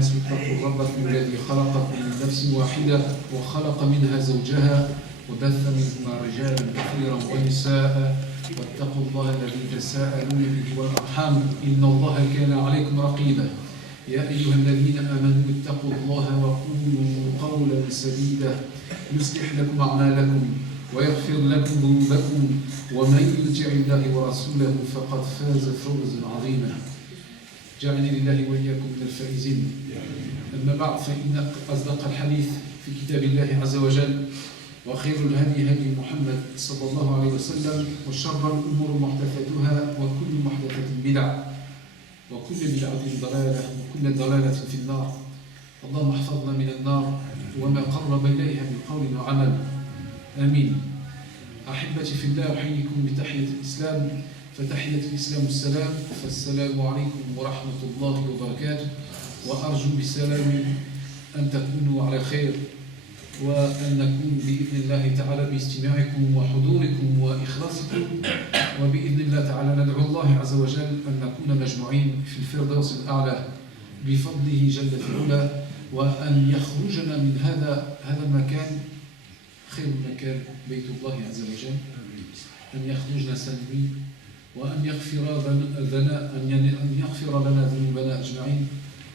الناس اتقوا ربكم الذي خلقكم من نفس واحدة وخلق منها زوجها وبث منهما رجالا كثيرا ونساء واتقوا الله الذي تساءلون به والأرحام إن الله كان عليكم رقيبا يا أيها الذين آمنوا اتقوا الله وقولوا قولا سديدا يصلح لكم أعمالكم ويغفر لكم ذنوبكم ومن يطع الله ورسوله فقد فاز فوزا عظيما جعلني لله وإياكم من الفائزين. أما بعد فإن أصدق الحديث في كتاب الله عز وجل وخير الهدي هدي محمد صلى الله عليه وسلم وشر الأمور محدثاتها وكل محدثة بدعة وكل بدعة ضلالة وكل ضلالة في النار. اللهم احفظنا من النار وما قرب إليها من قول وعمل. آمين. أحبتي في الله أحييكم بتحية الإسلام فتحية الإسلام السلام فالسلام عليكم ورحمة الله وبركاته وأرجو بسلام أن تكونوا على خير وأن نكون بإذن الله تعالى باستماعكم وحضوركم وإخلاصكم وبإذن الله تعالى ندعو الله عز وجل أن نكون مجموعين في الفردوس الأعلى بفضله جل في العلا وأن يخرجنا من هذا المكان خير المكان بيت الله عز وجل أن يخرجنا سالمين وأن يغفر لنا ذنوبنا أجمعين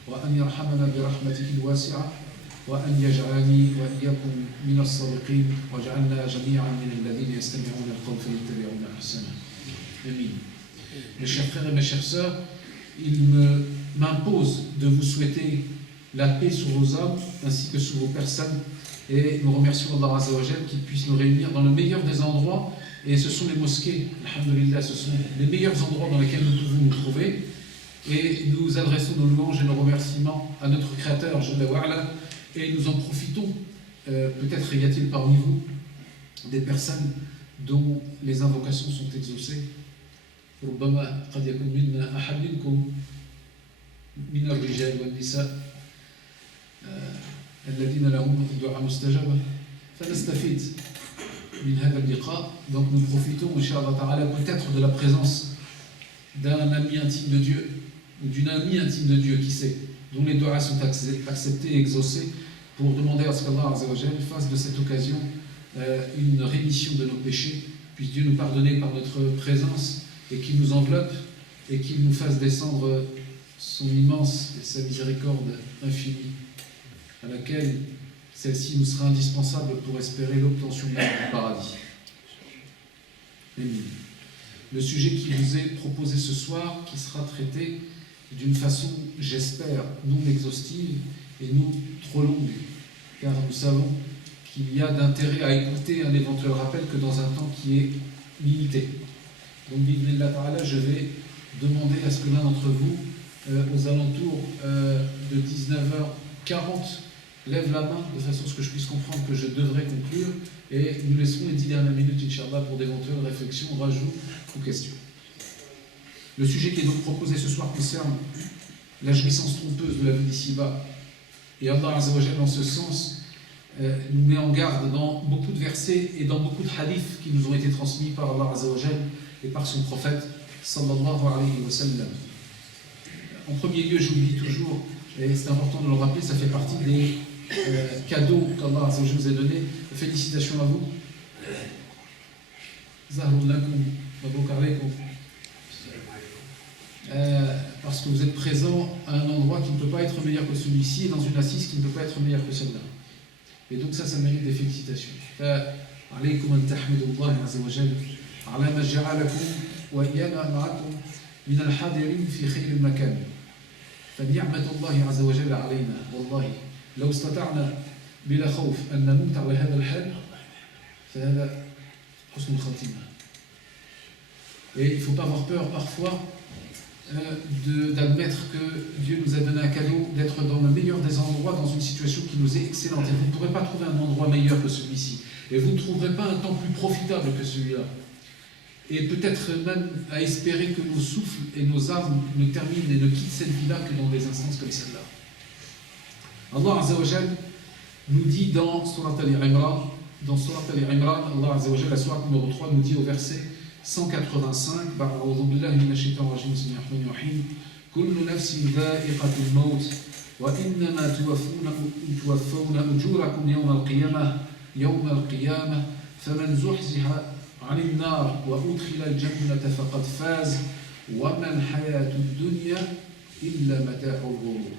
وأن يرحمنا برحمته الواسعة وأن يجعلني وإياكم من الصادقين وجعلنا جميعا من الذين يستمعون القول فيتبعون أحسنه. Amen. Mes chers frères et mes chères sœurs, il m'impose de vous souhaiter la paix sur vos âmes ainsi que sur vos personnes et nous remercions Allah Azza wa Jal qui puisse nous réunir dans le meilleur des endroits et ce sont les mosquées, alhamdulillah, ce sont les meilleurs endroits dans lesquels nous pouvons nous trouver et nous adressons nos louanges et nos remerciements à notre Créateur Jalla wa Ala et nous en profitons, peut-être y a-t-il parmi vous des personnes dont les invocations sont exaucées. ربما قد يكون منا أحد منكم من الرجال والنساء الذين لهم الدعاء مستجابة فنستفيد من هذا اللقاء. Donc nous profitons Inch'Allah Ta'ala peut-être de la présence d'un ami intime de Dieu ou d'une amie intime de Dieu qui sait, dont les doigts sont acceptés et exaucés pour demander à ce qu'Allah Azza wa Jal fasse de cette occasion une rémission de nos péchés, puisse Dieu nous pardonner par notre présence et qu'il nous enveloppe et qu'il nous fasse descendre son immense et sa miséricorde infinie à laquelle celle-ci nous sera indispensable pour espérer l'obtention du paradis. Amen. Le sujet qui vous est proposé ce soir, qui sera traité d'une façon, j'espère, non exhaustive et non trop longue, car nous savons qu'il y a d'intérêt à écouter un éventuel rappel que dans un temps qui est limité. Donc, bi'idhnillah ta'ala, je vais demander à ce que l'un d'entre vous, aux alentours de 19h40, lève la main de façon à ce que je puisse comprendre que je devrais conclure et nous laisserons les 10 dernières minutes, Inch'Allah, pour d'éventuelles réflexions, rajouts ou questions. Le sujet qui est donc proposé ce soir concerne la jouissance trompeuse de la vie d'ici-bas. Et Allah Azza wa Jal, en ce sens, nous met en garde dans beaucoup de versets et dans beaucoup de hadiths qui nous ont été transmis par Allah Azza wa Jal et par son prophète sallallahu alayhi wa sallam. En premier lieu, je vous le dis toujours, et c'est important de le rappeler, ça fait partie des cadeaux qu'Allah Azza wa Jal vous a donnés. Félicitations à vous. Zahrul lakum, mabrouk alaykum. Parce que vous êtes présent à un endroit qui ne peut pas être meilleur que celui-ci et dans une assise qui ne peut pas être meilleure que celle-là. Et donc ça mérite des félicitations. Alaykum an tahmidullah azza wa jal ala ma ja'alakum wa iyana ma'akum min al-hadirin fi khayr al-makan. فنعمة الله عز وجل علينا والله لو استطعنا بلا خوف أن نموت على هذا الحال فهذا حسن الخاتمة. Et il ne faut pas avoir peur parfois d'admettre que Dieu nous a donné un cadeau d'être dans le meilleur des endroits, dans une situation qui nous est excellente. Et vous ne pourrez pas trouver un endroit meilleur que celui-ci. Et vous ne trouverez pas un temps plus profitable que celui-là. Et peut-être même à espérer que nos souffles et nos âmes ne terminent et ne quittent cette vie-là que dans des instances comme celle-là. Allah Azza wa Jal nous dit dans Surat Al-Imran, Allah Azza wa Jal, la Surat numéro 3, nous dit au verset 185, Ba'a'udhu billahi minash shaitanir rajim, bismillahir rahmanir rahim, kullu nafsin dha'iqatul maut وإنما توفون أجوركم يوم القيامة فمن زحزح عن النار وأدخل الجنة فقد فاز وما الحياة الدنيا إلا متاع الغرور.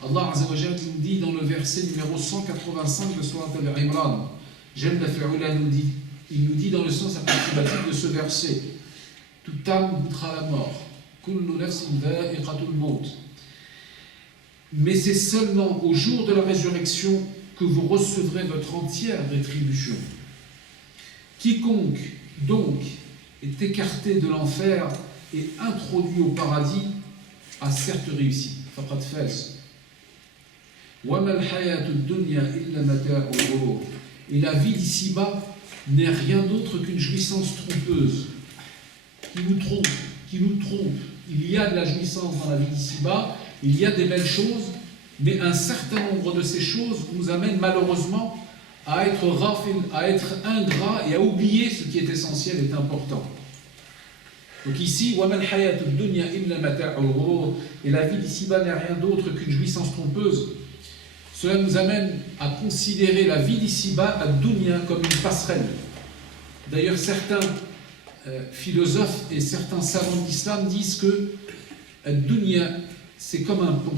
Allah Azza wa Jalla nous dit dans le verset numéro 185 de Surat Al-Imran, Jalla fi'ula nous dit, il nous dit dans le sens approximatif de ce verset, toute âme goûtera la mort, kullu nafsin dha'iqatul maut. Mais c'est seulement au jour de la résurrection que vous recevrez votre entière rétribution. Quiconque donc est écarté de l'enfer et introduit au paradis a certes réussi. Faqad faz. Et la vie d'ici-bas n'est rien d'autre qu'une jouissance trompeuse, qui nous trompe. Il y a de la jouissance dans la vie d'ici-bas, il y a des belles choses, mais un certain nombre de ces choses nous amènent malheureusement à être rafil, à être ingrat et à oublier ce qui est essentiel et important. Donc ici, et la vie d'ici-bas n'est rien d'autre qu'une jouissance trompeuse. Cela nous amène à considérer la vie d'ici-bas, à dunya, comme une passerelle. D'ailleurs, certains philosophes et certains savants d'islam disent que dunya, c'est comme un pont.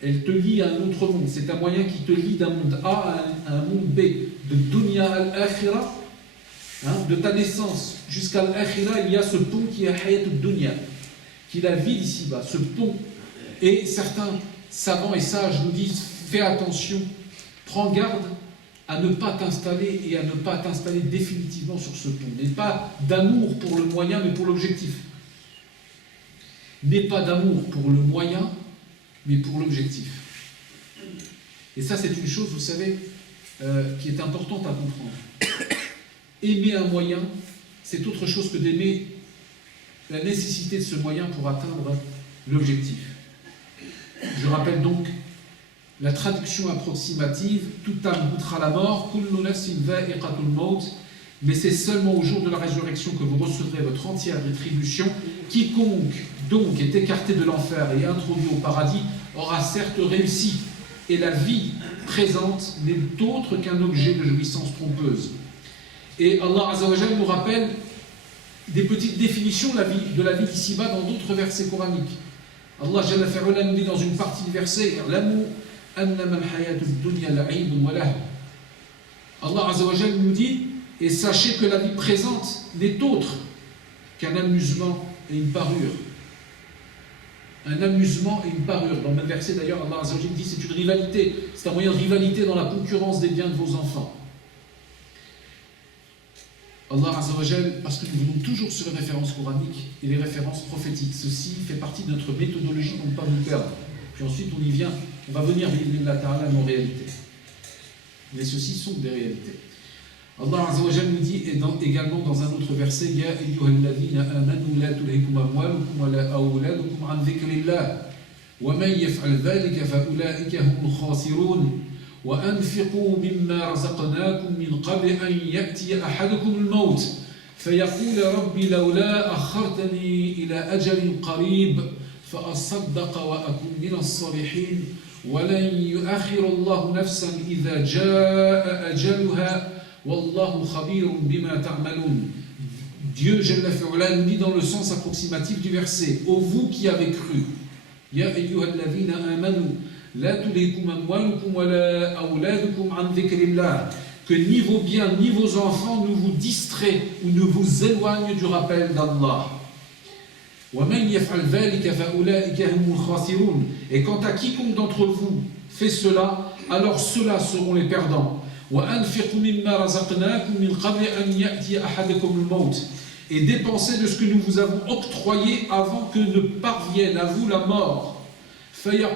Elle te lie à un autre monde. C'est un moyen qui te lie d'un monde A à un monde B. De dunya al-akhira, de ta naissance jusqu'à l'akhira, il y a ce pont qui est hayat dunya, qui est la vie d'ici-bas. Ce pont. Et certains savants et sages nous disent, fais attention, prends garde à ne pas t'installer et à ne pas t'installer définitivement sur ce pont. N'aie pas d'amour pour le moyen, mais pour l'objectif. N'aie pas d'amour pour le moyen, mais pour l'objectif. Et ça, c'est une chose, vous savez, qui est importante à comprendre. Aimer un moyen, c'est autre chose que d'aimer la nécessité de ce moyen pour atteindre l'objectif. Je rappelle donc la traduction approximative, toute âme goûtera la mort, kullu nafsin dha'iqatul maut, mais c'est seulement au jour de la résurrection que vous recevrez votre entière rétribution. Quiconque donc est écarté de l'enfer et introduit au paradis aura certes réussi, et la vie présente n'est autre qu'un objet de jouissance trompeuse. Et Allah Azza wa Jalla nous rappelle des petites définitions de la vie d'ici-bas dans d'autres versets coraniques. Allah Jalla fi'ala nous dit dans une partie du verset, Allah Azza wa Jalla nous dit, et sachez que la vie présente n'est autre qu'un amusement et une parure. Un amusement et une parure. Dans le même verset d'ailleurs, Allah Azza wa Jalla dit, c'est une rivalité, c'est un moyen de rivalité dans la concurrence des biens de vos enfants. Allah Azza wa Jalla, parce que nous venons toujours sur les références coraniques et les références prophétiques. Ceci fait partie de notre méthodologie pour ne pas nous perdre. Puis ensuite on y vient, on va venir à nos réalités. Mais ceci sont des réalités. Allah Azza wa Jalla nous dit également dans un autre verset, Ya ayyuhalladhina amanu la tulhikum amwalukum wa la awladukum an dhikrillah wa man yaf'al dhalika fa ulaika humul khasirun. وأنفقوا مما رزقناكم من قبل أن يأتي أحدكم الموت فيقول ربي لولا أخرتني إلى أجل قريب فأصدق وأكون من الصالحين ولن يؤخر الله نفسا إذا جاء أجلها والله خبير بما تعملون. Dieu Jalla fi'ala nous dit dans le sens approximatif du verset, ô vous qui avez cru, Ya ayyuhalladhina amanu La tulikum amwalukum wa la awladukum an dhikrillah, que ni vos biens ni vos enfants ne vous distraient ou ne vous éloignent du rappel d'Allah. Wa man yaf'al dhalika fa ulaika humul khasirun. Et quant à quiconque d'entre vous fait cela, alors ceux-là seront les perdants. Wa anfiqu mimma razaqnakum min qabli an ya'ti ahadakum al-maut. Et dépensez de ce que nous vous avons octroyé avant que ne parvienne à vous la mort. Alors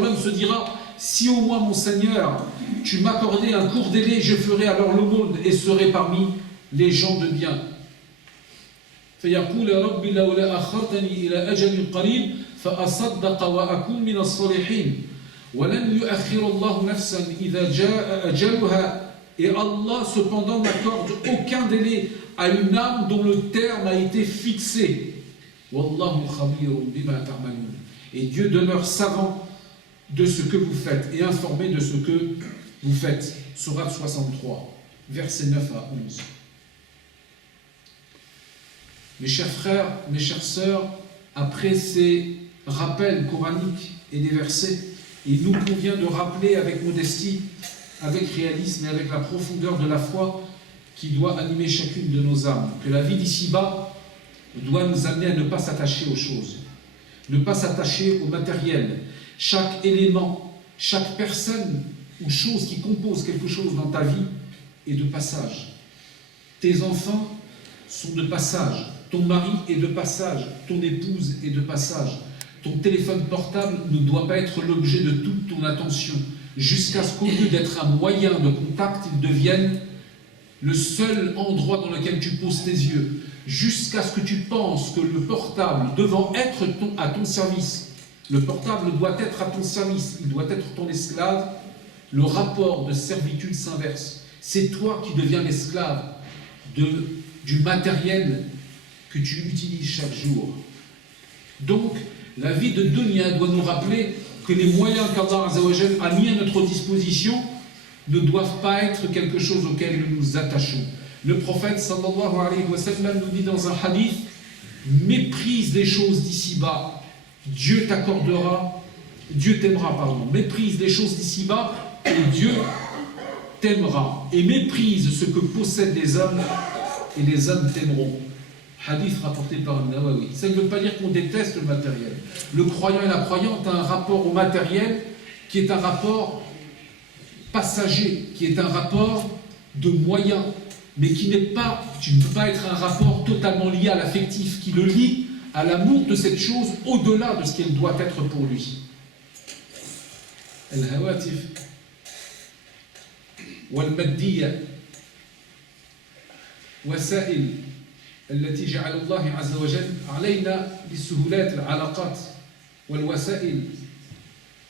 l'homme se dira, si au moins mon Seigneur, tu m'accordais un court délai, je ferai alors l'aumône et serai parmi les gens de bien. Et Allah cependant n'accorde aucun délai à une âme dont le terme a été fixé. Wallahu khabirun bima ta'malun. Et Dieu demeure savant de ce que vous faites et informé de ce que vous faites. Sourate 63, versets 9 à 11. Mes chers frères, mes chères sœurs, après ces rappels coraniques et des versets, il nous convient de rappeler avec modestie, avec réalisme et avec la profondeur de la foi qui doit animer chacune de nos âmes, que la vie d'ici-bas doit nous amener à ne pas s'attacher aux choses, ne pas s'attacher au matériel. Chaque élément, chaque personne ou chose qui compose quelque chose dans ta vie est de passage. Tes enfants sont de passage, ton mari est de passage, ton épouse est de passage. Ton téléphone portable ne doit pas être l'objet de toute ton attention, jusqu'à ce qu'au lieu d'être un moyen de contact, il devienne le seul endroit dans lequel tu poses tes yeux, jusqu'à ce que tu penses que le portable devant être à ton service, le portable doit être à ton service, il doit être ton esclave, le rapport de servitude s'inverse. C'est toi qui deviens l'esclave du matériel que tu utilises chaque jour. Donc, la vie de dunya doit nous rappeler que les moyens qu'Allah Azzawajal a mis à notre disposition ne doivent pas être quelque chose auquel nous nous attachons. Le prophète sallallahu alayhi wa sallam nous dit dans un hadith: méprise les choses d'ici-bas, Dieu t'accordera, Dieu t'aimera, pardon. Méprise les choses d'ici-bas et Dieu t'aimera. Et méprise ce que possèdent les hommes et les hommes t'aimeront. Hadith rapporté par Nawawi. Ça ne veut pas dire qu'on déteste le matériel. Le croyant et la croyante ont un rapport au matériel qui est un rapport passager, qui est un rapport de moyens, mais qui n'est pas, tu ne peux pas être un rapport totalement lié à l'affectif, qui le lie à l'amour de cette chose au-delà de ce qu'elle doit être pour lui. Al-hawatif wal-maddiya wasail التي جعل الله عز وجل علينا لسهولات العلاقات والوسائل،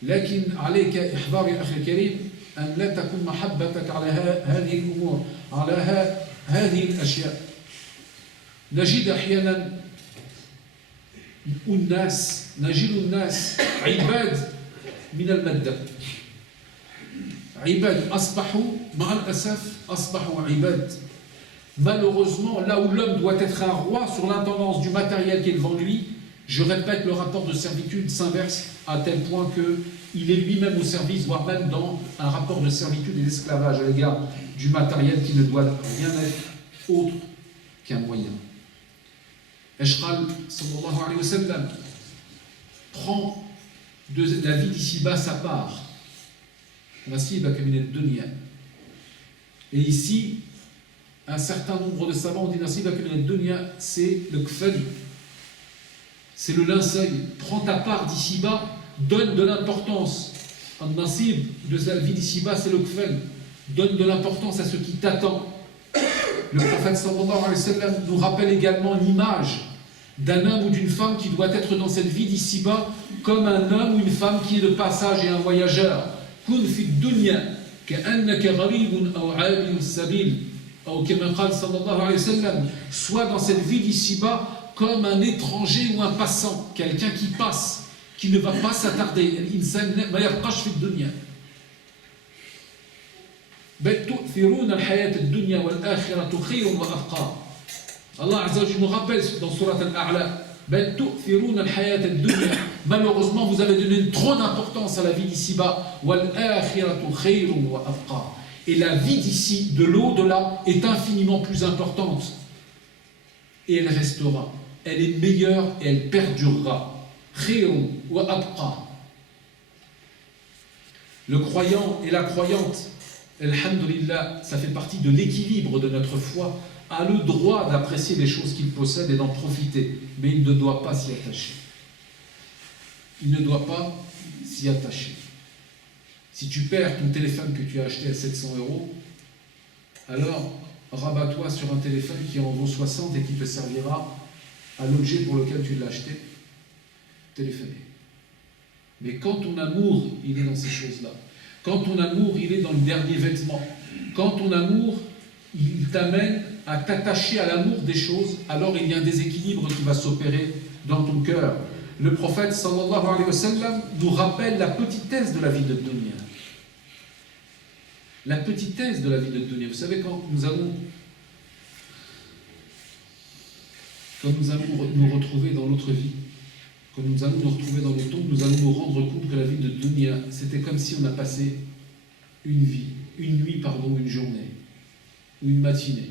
لكن عليك إحضار يا أخي الكريم أن لا تكون محبتك على هذه الأمور، على هذه الأشياء. نجد أحيانا الناس عباد من المادة، عباد أصبحوا مع الأسف أصبحوا عباد. Malheureusement, là où l'homme doit être un roi sur l'intendance du matériel qui est devant lui, je répète, le rapport de servitude s'inverse à tel point qu'il est lui-même au service, voire même dans un rapport de servitude et d'esclavage à l'égard du matériel qui ne doit rien être autre qu'un moyen. Eshral, sallallahu alayhi wa sallam, prend de la vie d'ici-bas sa part. Et ici, un certain nombre de savants ont dit Nasib al-dunya, c'est le kfan, c'est le linceul. Prends ta part d'ici-bas, donne de l'importance. Un nasib de sa vie d'ici-bas, c'est le kfan. Donne de l'importance à ce qui t'attend. Le prophète sallallahu alayhi wa sallam nous rappelle également l'image d'un homme ou d'une femme qui doit être dans cette vie d'ici-bas comme un homme ou une femme qui est de passage et un voyageur. Kun fi dunya ka'annaka gharibun aw 'abirus sabil. Soit dans cette vie d'ici-bas comme un étranger ou un passant, quelqu'un qui passe, qui ne va pas s'attarder. Allah Azza wa Jalla nous rappelle dans Surat Al-A'la: malheureusement vous avez donné trop d'importance à la vie d'ici-bas. Et la vie d'ici, de l'au-delà, est infiniment plus importante. Et elle restera. Elle est meilleure et elle perdurera. Le croyant et la croyante, alhamdulillah, ça fait partie de l'équilibre de notre foi, a le droit d'apprécier les choses qu'il possède et d'en profiter. Mais il ne doit pas s'y attacher. Il ne doit pas s'y attacher. Si tu perds ton téléphone que tu as acheté à 700 €, alors rabat-toi sur un téléphone qui en vaut 60 et qui te servira à l'objet pour lequel tu l'as acheté. Téléphoner. Mais quand ton amour, il est dans ces choses-là, quand ton amour, il est dans le dernier vêtement, quand ton amour, il t'amène à t'attacher à l'amour des choses, alors il y a un déséquilibre qui va s'opérer dans ton cœur. Le prophète sallallahu alayhi wa sallam nous rappelle la petitesse de la vie de dunya. La petitesse de la vie de dunya. Vous savez, quand nous allons nous retrouver dans notre vie, quand nous allons nous retrouver dans le temps, nous allons nous rendre compte que la vie de dunya, c'était comme si on a passé une nuit, une journée, ou une matinée.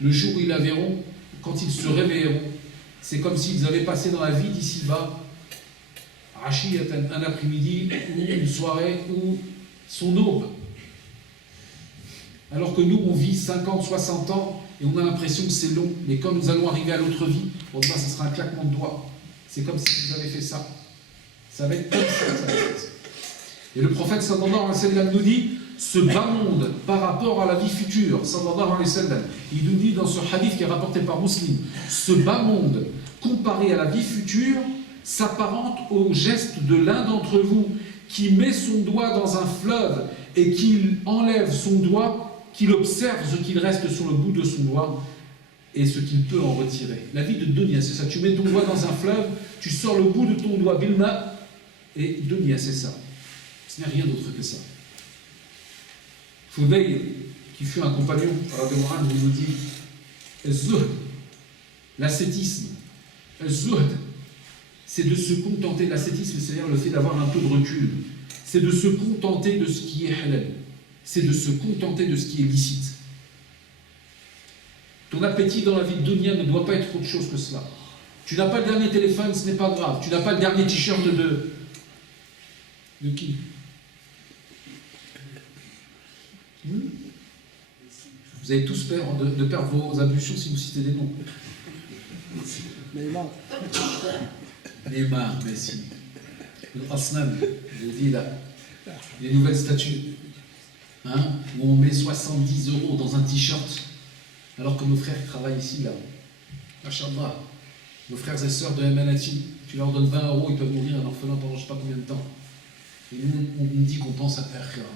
Le jour où ils la verront, quand ils se réveilleront, c'est comme s'ils avaient passé dans la vie d'ici-bas, un après-midi, ou une soirée, ou son aube. Alors que nous, on vit 50, 60 ans, et on a l'impression que c'est long, mais quand nous allons arriver à l'autre vie, pour moi, ça sera un claquement de doigts. C'est comme si vous avez fait ça. Ça va être comme ça. Et le prophète sallallahu alayhi wa sallam nous dit, ce bas monde par rapport à la vie future, sallallahu alayhi wa sallam, il nous dit dans ce hadith qui est rapporté par Muslim, ce bas monde comparé à la vie future s'apparente au geste de l'un d'entre vous qui met son doigt dans un fleuve et qu'il enlève son doigt, qu'il observe ce qu'il reste sur le bout de son doigt et ce qu'il peut en retirer. La vie de dunya, c'est ça. Tu mets ton doigt dans un fleuve, tu sors le bout de ton doigt, bilma, et dunya, c'est ça. Ce n'est rien d'autre que ça. Fudayl, qui fut un compagnon, il nous dit zuhd, l'ascétisme, zuhd, c'est de se contenter, l'ascétisme, c'est-à-dire le fait d'avoir un peu de recul, c'est de se contenter de ce qui est halal, c'est de se contenter de ce qui est licite. Ton appétit dans la vie de dunya ne doit pas être autre chose que cela. Tu n'as pas le dernier téléphone, ce n'est pas grave. Tu n'as pas le dernier t-shirt de qui? Vous avez tous peur de perdre vos ablutions si vous citez des noms. Neymar, Messi, Asnan, je dis là, les nouvelles statues, où on met 70 € dans un t-shirt, alors que nos frères travaillent ici, là. Machallah, nos frères et sœurs de MNATI, tu leur donnes 20 €, ils peuvent mourir un orphelin pendant je ne sais pas combien de temps. Et nous, on dit qu'on pense à Akhira.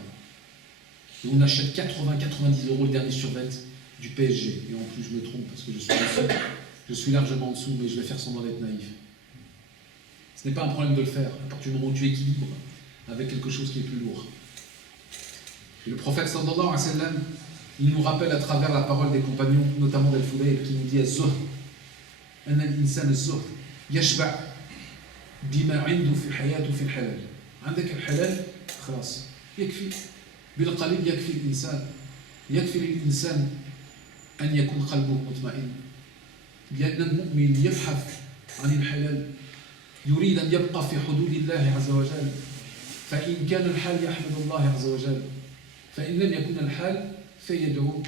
Et on achète 80-90 € le dernier survêt du PSG. Et en plus, je me trompe parce que je suis largement en dessous, mais je vais faire semblant d'être naïf. Ce n'est pas un problème de le faire, à partir du moment où tu équilibres avec quelque chose qui est plus lourd. Et le prophète sallallahu alayhi wa sallam, il nous rappelle à travers la parole des compagnons, notamment d'Al-Fudayl, qui nous dit Az-zuhd, anna al-insan az-zuhd, yashba' bima 'indu fi hayatu fi al-halal. عندك الحلال خلاص يكفي بالقليل يكفي الإنسان يكفي للإنسان أن يكون قلبه مطمئن لأن المؤمن يبحث عن الحلال يريد أن يبقى في حدود الله عز وجل فإن كان الحال يحمد الله عز وجل فإن لم يكن الحال فيدعو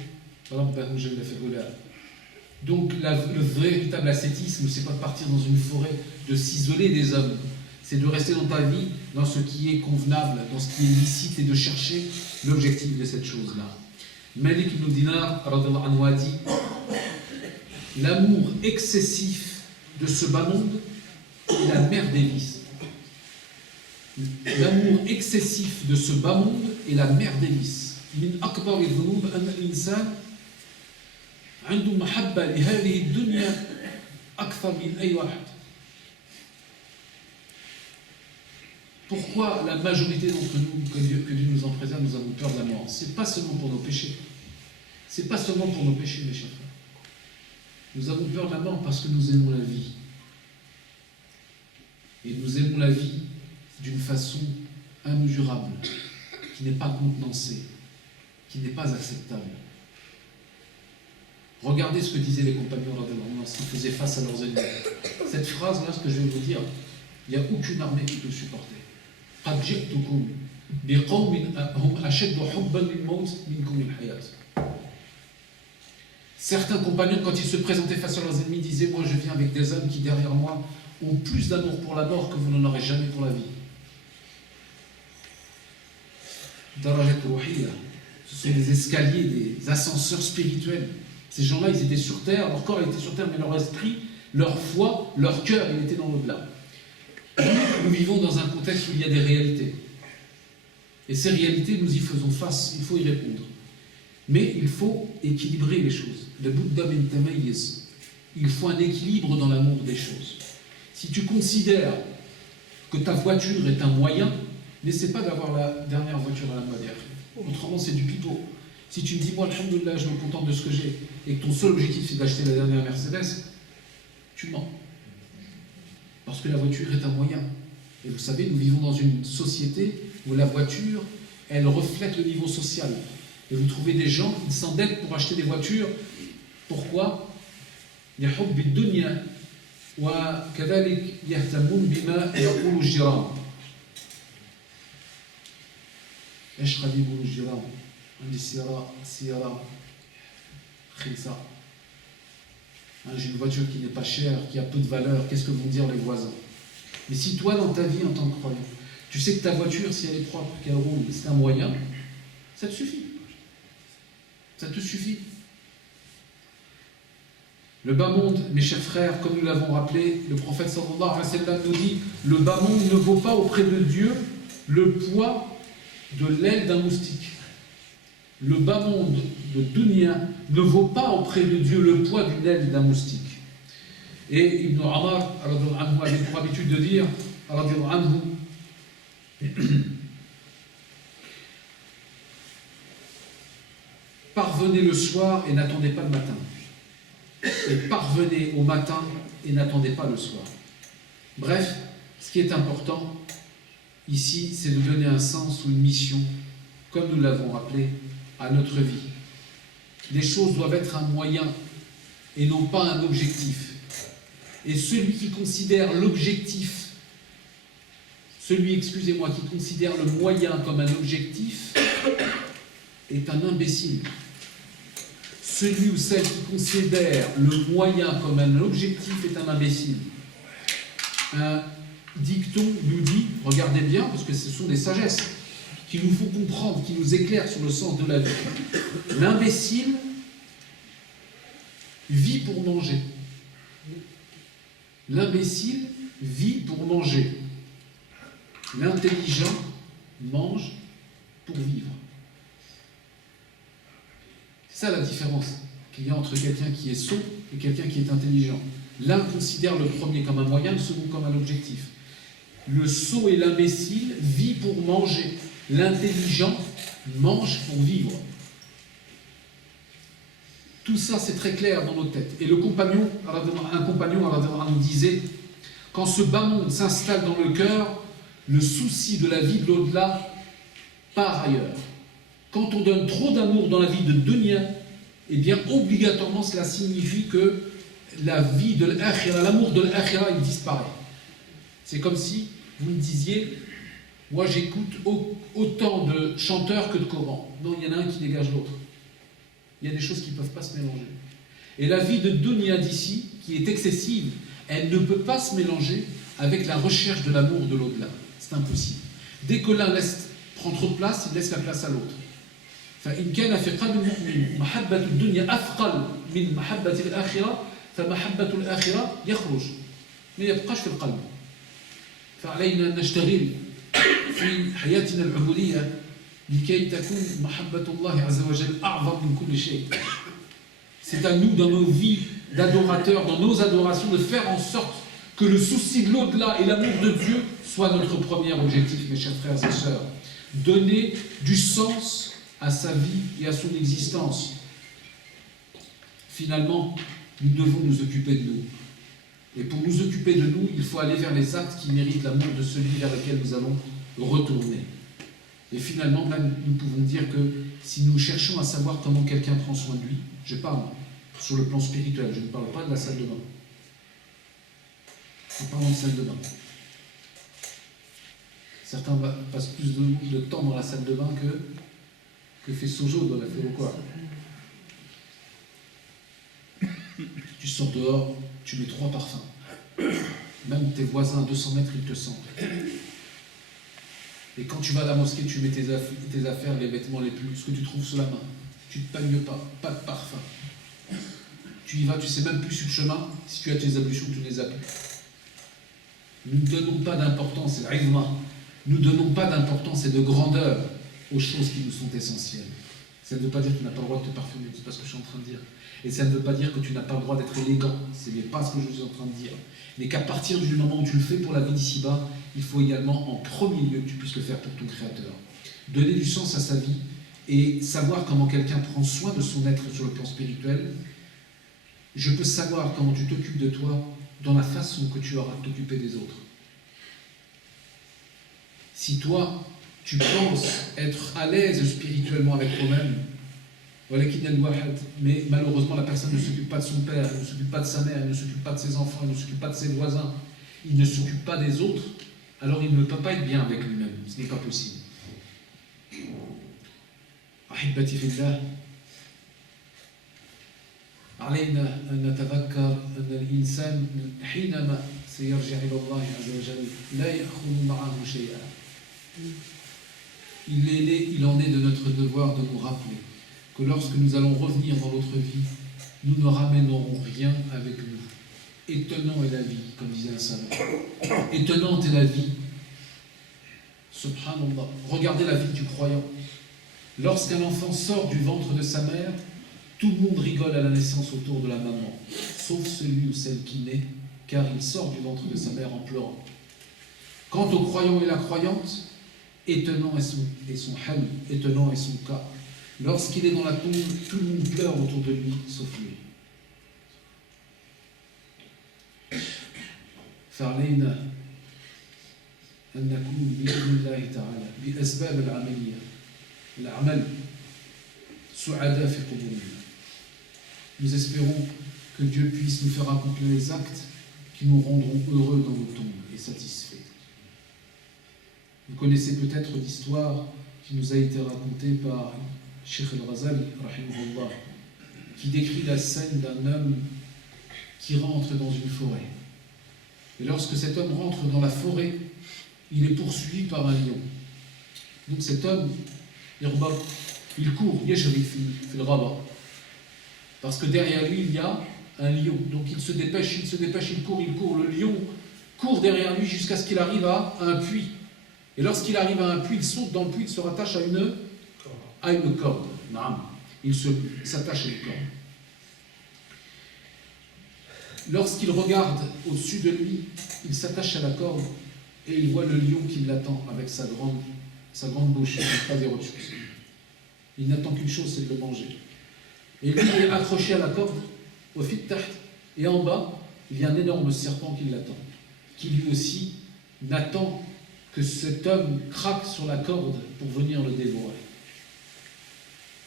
ربه جل في علاه. Donc le véritable ascétisme, c'est pas de partir dans une forêt, de s'isoler des hommes. C'est de rester dans ta vie, dans ce qui est convenable, dans ce qui est licite et de chercher l'objectif de cette chose-là. Malik ibn Dinar, radhiyallahu anhu, a dit l'amour excessif de ce bas monde est la mère des vices. L'amour excessif de ce bas monde est la mère des vices. Min akbar al-dhunub an al-insan عنده محبة لهذه الدنيا أكثر من أي واحد. Pourquoi la majorité d'entre nous, que Dieu nous en préserve, nous avons peur de la mort? Ce n'est pas seulement pour nos péchés. Ce n'est pas seulement pour nos péchés, mes chers frères. Nous avons peur de la mort parce que nous aimons la vie. Et nous aimons la vie d'une façon immesurable, qui n'est pas contenancée, qui n'est pas acceptable. Regardez ce que disaient les compagnons lorsqu'ils faisaient face à leurs ennemis. Cette phrase-là, ce que je vais vous dire, il n'y a aucune armée qui peut le supporter. Certains compagnons, quand ils se présentaient face à leurs ennemis, disaient: moi je viens avec des hommes qui derrière moi ont plus d'amour pour la mort que vous n'en aurez jamais pour la vie. Ce sont des escaliers, des ascenseurs spirituels. Ces gens-là, ils étaient sur terre, leur corps était sur terre, mais leur esprit, leur foi, leur cœur, il était dans l'au-delà. Nous vivons dans un contexte où il y a des réalités. Et ces réalités, nous y faisons face, il faut y répondre. Mais il faut équilibrer les choses. Il faut un équilibre dans l'amour des choses. Si tu considères que ta voiture est un moyen, n'essaie pas d'avoir la dernière voiture à la mode. Autrement, c'est du pipeau. Si tu me dis, moi, alhamdoulilah, je me contente de ce que j'ai, et que ton seul objectif, c'est d'acheter la dernière Mercedes, tu mens. Parce que la voiture est un moyen. Et vous savez, nous vivons dans une société où la voiture, elle reflète le niveau social. Et vous trouvez des gens qui s'endettent pour acheter des voitures. Pourquoi ? لحب الدنيا وكذلك يهتمون بما يقول الجيران. ايش قد يقولوا الجيران؟ عندي سيارة خلصة. J'ai une voiture qui n'est pas chère, qui a peu de valeur, qu'est-ce que vont dire les voisins? Mais si toi, dans ta vie en tant que croyant, tu sais que ta voiture, si elle est propre, qu'elle roule, c'est un moyen, ça te suffit. Ça te suffit. Le bas monde, mes chers frères, comme nous l'avons rappelé, le prophète sallallahu alayhi wa sallam nous dit, le bas monde ne vaut pas auprès de Dieu le poids de l'aile d'un moustique. Le bas monde de dunya ne vaut pas auprès de Dieu le poids d'une aile d'un moustique. Et Ibn Omar avait pour habitude de dire, parvenez le soir et n'attendez pas le matin. Et parvenez au matin et n'attendez pas le soir. Bref, ce qui est important ici, c'est de donner un sens ou une mission, comme nous l'avons rappelé, à notre vie. Les choses doivent être un moyen et non pas un objectif. Et celui qui considère l'objectif, qui considère le moyen comme un objectif, est un imbécile. Celui ou celle qui considère le moyen comme un objectif est un imbécile. Un dicton nous dit, regardez bien, parce que ce sont des sagesses qui nous font comprendre, qui nous éclairent sur le sens de la vie. L'imbécile vit pour manger. L'imbécile vit pour manger. L'intelligent mange pour vivre. C'est ça la différence qu'il y a entre quelqu'un qui est sot et quelqu'un qui est intelligent. L'un considère le premier comme un moyen, le second comme un objectif. Le sot et l'imbécile vit pour manger. L'intelligent mange pour vivre. Tout ça, c'est très clair dans nos têtes. Et un compagnon nous disait, quand ce bas monde s'installe dans le cœur, le souci de la vie de l'au-delà part ailleurs. Quand on donne trop d'amour dans la vie de dunya, eh bien, obligatoirement, cela signifie que la vie de l'akhira, l'amour de l'akhira, il disparaît. C'est comme si vous me disiez, moi j'écoute autant de chanteurs que de Coran. Non, il y en a un qui dégage l'autre. Il y a des choses qui ne peuvent pas se mélanger. Et la vie de dunya d'ici, qui est excessive, elle ne peut pas se mélanger avec la recherche de l'amour de l'au-delà. C'est impossible. Dès que l'un prend trop de place, il laisse la place à l'autre. فإن كان في قلب المؤمن محبة الدنيا أثقل من محبة الآخرة فمحبة الآخرة يخرج ما يبقاش في القلب. فعلينا أن نشتغل في حياتنا العبودية لكي تكون محبة الله عز وجل أعظم من كل شيء. C'est à nous, dans nos vies d'adorateurs, dans nos adorations, de faire en sorte que le souci de l'au-delà et l'amour de Dieu soit notre premier objectif, mes chers frères et sœurs. Donner du sens à sa vie et à son existence. Finalement, nous devons nous occuper de nous. Et pour nous occuper de nous, il faut aller vers les actes qui méritent l'amour de celui vers lequel nous allons retourner. Et finalement, même, nous pouvons dire que si nous cherchons à savoir comment quelqu'un prend soin de lui, je parle sur le plan spirituel, je ne parle pas de la salle de bain. Je parle de salle de bain. Certains passent plus de temps dans la salle de bain que fait Sojo dans la quoi. Tu sors dehors, tu mets 3 parfums. Même tes voisins à 200 mètres, ils te sentent. Et quand tu vas à la mosquée, tu mets tes affaires, les vêtements les plus, ce que tu trouves sous la main. Tu ne te pagnes pas de parfum. Tu y vas, tu ne sais même plus sur le chemin si tu as tes ablutions ou tu ne les as plus. Nous ne donnons pas d'importance, c'est l'izma. Nous ne donnons pas d'importance et de grandeur aux choses qui nous sont essentielles. Ça ne veut pas dire que tu n'as pas le droit de te parfumer, c'est pas ce que je suis en train de dire. Et ça ne veut pas dire que tu n'as pas le droit d'être élégant, ce n'est pas ce que je suis en train de dire. Mais qu'à partir du moment où tu le fais pour la vie d'ici-bas, il faut également en premier lieu que tu puisses le faire pour ton Créateur. Donner du sens à sa vie et savoir comment quelqu'un prend soin de son être sur le plan spirituel. Je peux savoir comment tu t'occupes de toi dans la façon que tu auras de t'occuper des autres. Si toi, tu penses être à l'aise spirituellement avec toi-même, mais malheureusement la personne ne s'occupe pas de son père, elle ne s'occupe pas de sa mère, elle ne s'occupe pas de ses enfants, elle ne s'occupe pas de ses voisins, il ne s'occupe pas des autres, alors il ne peut pas être bien avec lui-même, ce n'est pas possible. أحبتي في الله علينا أن نتذكر أن الإنسان حينما سيرجع إلى الله عز وجل لا يأخذ معه شيئا. Il en est de notre devoir de nous rappeler que lorsque nous allons revenir dans notre vie, nous ne ramènerons rien avec nous. Étonnant est la vie, comme disait un savant. Étonnante est la vie. Subhanallah. Regardez la vie du croyant. Lorsqu'un enfant sort du ventre de sa mère, tout le monde rigole à la naissance autour de la maman, sauf celui ou celle qui naît, car il sort du ventre de sa mère en pleurant. Quant au croyant et la croyante, étonnant est son hal, étonnant est son cas. Lorsqu'il est dans la tombe, tout le monde pleure autour de lui, sauf lui. فعلينا أن نكون بإذن الله تعالى بأسباب العملية العمل سعداء في قبورنا. Nous espérons que Dieu puisse nous faire accomplir les actes qui nous rendront heureux dans nos tombes et satisfaits. Vous connaissez peut-être l'histoire qui nous a été racontée par Cheikh al-Ghazali, rahimahullah, qui décrit la scène d'un homme qui rentre dans une forêt. Et lorsque cet homme rentre dans la forêt, il est poursuivi par un lion. Donc cet homme, il court, parce que derrière lui, il y a un lion. Donc il se dépêche, il court. Le lion court derrière lui jusqu'à ce qu'il arrive à un puits. Et lorsqu'il arrive à un puits, il saute dans le puits, il se rattache à une corde. Il s'attache à une corde. Lorsqu'il regarde au-dessus de lui, il s'attache à la corde et il voit le lion qui l'attend avec sa grande bouche, pas des autres choses. Il n'attend qu'une chose, c'est de le manger. Et lui il est accroché à la corde, au fit taht, et en bas, il y a un énorme serpent qui l'attend, qui lui aussi n'attend que cet homme craque sur la corde pour venir le dévorer.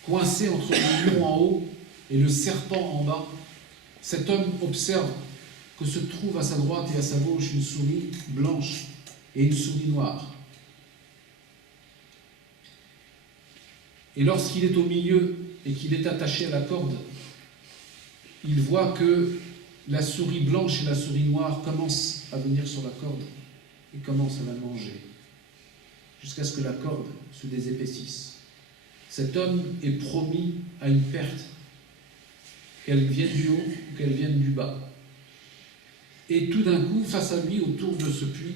Coincé entre le lion en haut et le serpent en bas, cet homme observe que se trouve à sa droite et à sa gauche une souris blanche et une souris noire. Et lorsqu'il est au milieu et qu'il est attaché à la corde, il voit que la souris blanche et la souris noire commencent à venir sur la corde et commencent à la manger, jusqu'à ce que la corde se désépaississe. Cet homme est promis à une perte, qu'elle vienne du haut ou qu'elle vienne du bas. Et tout d'un coup, face à lui, autour de ce puits,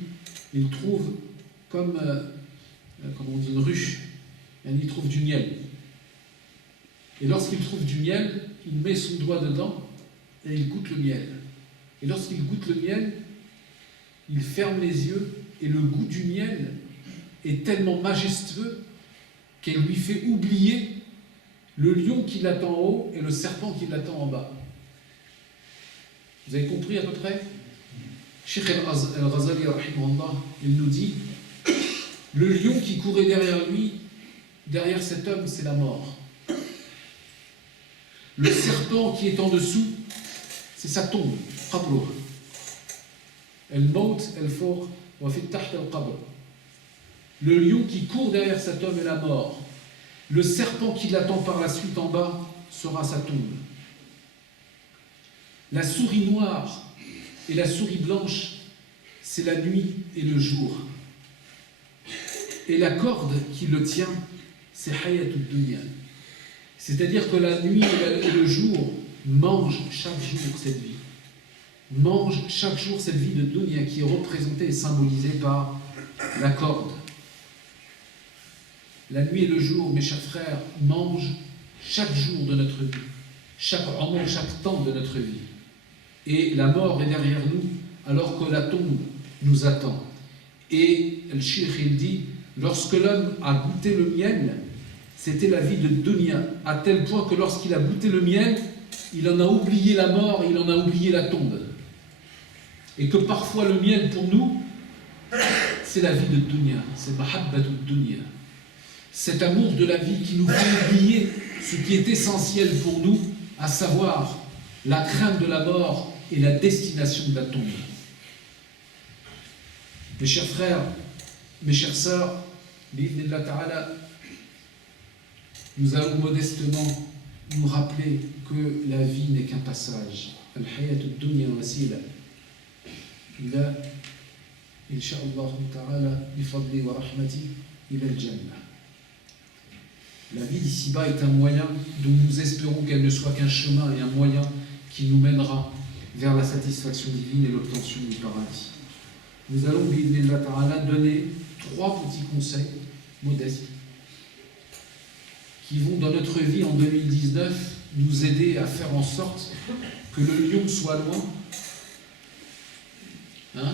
il trouve comme on dit, une ruche. Et il trouve du miel. Et lorsqu'il trouve du miel, il met son doigt dedans et il goûte le miel. Et lorsqu'il goûte le miel, il ferme les yeux et le goût du miel est tellement majestueux qu'elle lui fait oublier le lion qui l'attend en haut et le serpent qui l'attend en bas. Vous avez compris à peu près? Cheikh al-Ghazali, rahimahullah, il nous dit, le lion qui courait derrière lui, derrière cet homme, c'est la mort. Le serpent qui est en dessous, c'est sa tombe. Le lion qui court derrière cet homme est la mort. Le serpent qui l'attend par la suite en bas sera sa tombe. La souris noire et la souris blanche, c'est la nuit et le jour. Et la corde qui le tient, c'est Hayatul Dunya. C'est-à-dire que la nuit et le jour mangent chaque jour cette vie. Mangent chaque jour cette vie de Dunya qui est représentée et symbolisée par la corde. La nuit et le jour, mes chers frères, mangent chaque jour de notre vie, chaque temps de notre vie. Et la mort est derrière nous, alors que la tombe nous attend. Et le cheikh il dit, lorsque l'homme a goûté le miel, c'était la vie de dunya, à tel point que lorsqu'il a goûté le miel, il en a oublié la mort, il en a oublié la tombe. Et que parfois le miel pour nous, c'est la vie de dunya, c'est mahabbatu dunya. Cet amour de la vie qui nous fait oublier ce qui est essentiel pour nous, à savoir la crainte de la mort et la destination de la tombe. Mes chers frères, mes chères sœurs, bi'idhnillah ta'ala, nous allons modestement nous rappeler que la vie n'est qu'un passage. Al-hayat ad-dunya wasila ila insha'Allah ta'ala bi fadli wa rahmati ila al-jannah. La vie d'ici-bas est un moyen dont nous espérons qu'elle ne soit qu'un chemin et un moyen qui nous mènera vers la satisfaction divine et l'obtention du paradis. Nous allons, bi'idhnillah ta'ala, donner 3 petits conseils modestes qui vont, dans notre vie en 2019, nous aider à faire en sorte que le lion soit loin,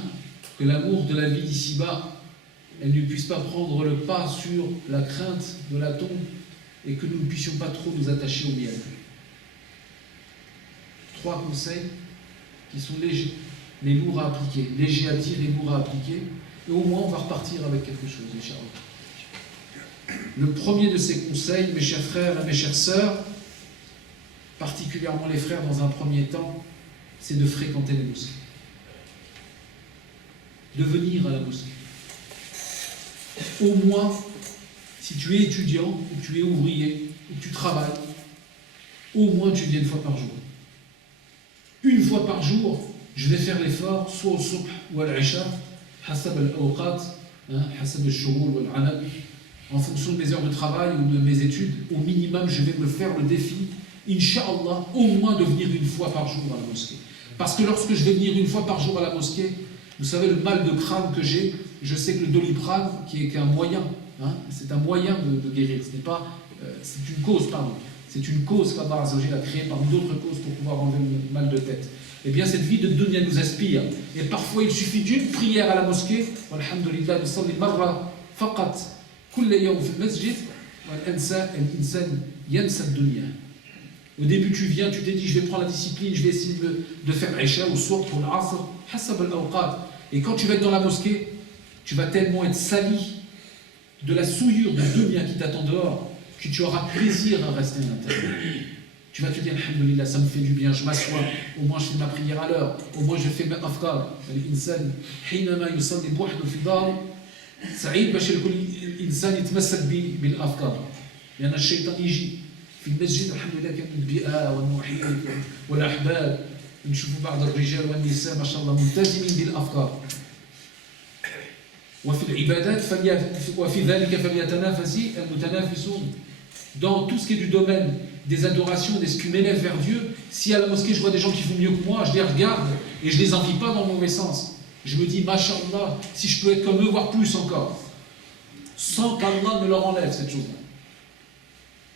que l'amour de la vie d'ici-bas, elle ne puisse pas prendre le pas sur la crainte de la tombe et que nous ne puissions pas trop nous attacher au miel. 3 conseils qui sont légers, mais lourds à appliquer, légers à dire et lourds à appliquer, et au moins on va repartir avec quelque chose, Inch'Allah. Le premier de ces conseils, mes chers frères et mes chères sœurs, particulièrement les frères dans un premier temps, c'est de fréquenter les mosquées, de venir à la mosquée. Au moins, si tu es étudiant, ou tu es ouvrier, ou tu travailles, au moins tu viens 1 fois par jour. 1 fois par jour, je vais faire l'effort, soit au subh ou à l'isha, hasab al-awqat, hasab al-shughul wal-anab, en fonction de mes heures de travail ou de mes études, au minimum, je vais me faire le défi, Inch'Allah, au moins de venir 1 fois par jour à la mosquée. Parce que lorsque je vais venir 1 fois par jour à la mosquée, vous savez, le mal de crâne que j'ai, je sais que le doliprane, qui est qu'un moyen, c'est un moyen de guérir, ce n'est pas, c'est une cause, pardon. C'est une cause qu'Allah Azzawajal a créée parmi d'autres causes pour pouvoir enlever le mal de tête. Eh bien, cette vie de dunya nous aspire. Et parfois, il suffit d'une prière à la mosquée. Alhamdulillah, nusalli marra faqat kulla yawm fi al-masjid wa al-insan yansa ad-dunya. Au début, tu viens, tu t'es dit, je vais prendre la discipline, je vais essayer de faire l'isha ou soir pour l'asr, hasab al-awqat. Et quand tu vas être dans la mosquée, tu vas tellement être sali de la souillure de dunya qui t'attend dehors, que tu auras plaisir à rester à l'intérieur. Tu vas te dire, alhamdulillah, ça me fait du bien, je m'assois, au moins je fais ma prière à l'heure, au moins je fais mes afkar. L'insan, حينما يصلي بوحده في داره سعيد باش الإنسان يتمسك بالأفكار. لأن الشيطان يجي في المسجد الحمد لله كان البيئة والمحيط والأحباب نشوفوا بعض الرجال والنساء ما شاء الله ملتزمين بالأفكار. وفي العبادات وفي ذلك فليتنافس المتنافسون. Dans tout ce qui est du domaine des adorations, de ce qui m'élève vers Dieu, si à la mosquée je vois des gens qui font mieux que moi, je les regarde et je les envie pas dans le mauvais sens. Je me dis, Masha'Allah, si je peux être comme eux, voire plus encore, sans qu'Allah ne leur enlève cette chose-là.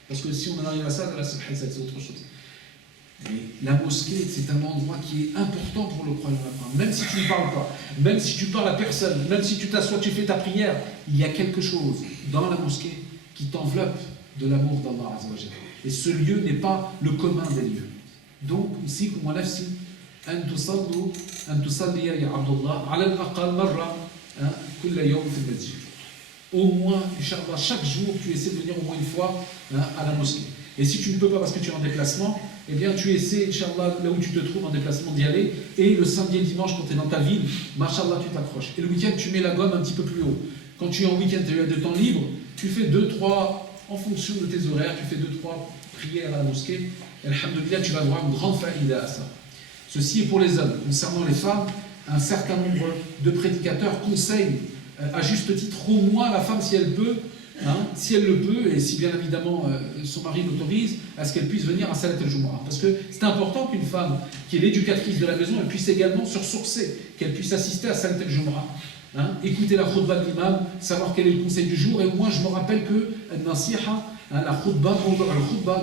Parce que si on en arrive à ça, là, c'est autre chose. Mais la mosquée, c'est un endroit qui est important pour le croyant. Même si tu ne parles pas, même si tu parles à personne, même si tu t'assois, tu fais ta prière, il y a quelque chose dans la mosquée qui t'enveloppe de l'amour d'Allah Azzawajal. Et ce lieu n'est pas le commun des lieux. Donc, ici, comme on l'a dit, أن تصلي يا عبد الله على الأقل مرة كل يوم في المسجد. Au moins, Inch'Allah, chaque jour, tu essaies de venir au moins 1 fois à la mosquée. Et si tu ne peux pas parce que tu es en déplacement, eh bien tu essaies, Inch'Allah, là où tu te trouves en déplacement d'y aller. Et le samedi et le dimanche, quand tu es dans ta ville, Masha'Allah, tu t'accroches. Et le week-end, tu mets la gomme un petit peu plus haut. Quand tu es en week-end, tu as de temps libre, tu fais 2-3, en fonction de tes horaires, tu fais 2-3 prières à la mosquée. Et alhamdoulilah, tu vas avoir une grande faïda à ça. Ceci est pour les hommes. Concernant les femmes, un certain nombre de prédicateurs conseillent à juste titre au moins la femme si elle peut, si elle le peut, et si bien évidemment son mari l'autorise, à ce qu'elle puisse venir à Salat al-Jumu'ah. Parce que c'est important qu'une femme qui est l'éducatrice de la maison, elle puisse également se ressourcer, qu'elle puisse assister à Salat al-Jumu'ah. Écouter la khutbah de l'imam, savoir quel est le conseil du jour, et au moins je me rappelle que Nasiha, Hein, la khutbah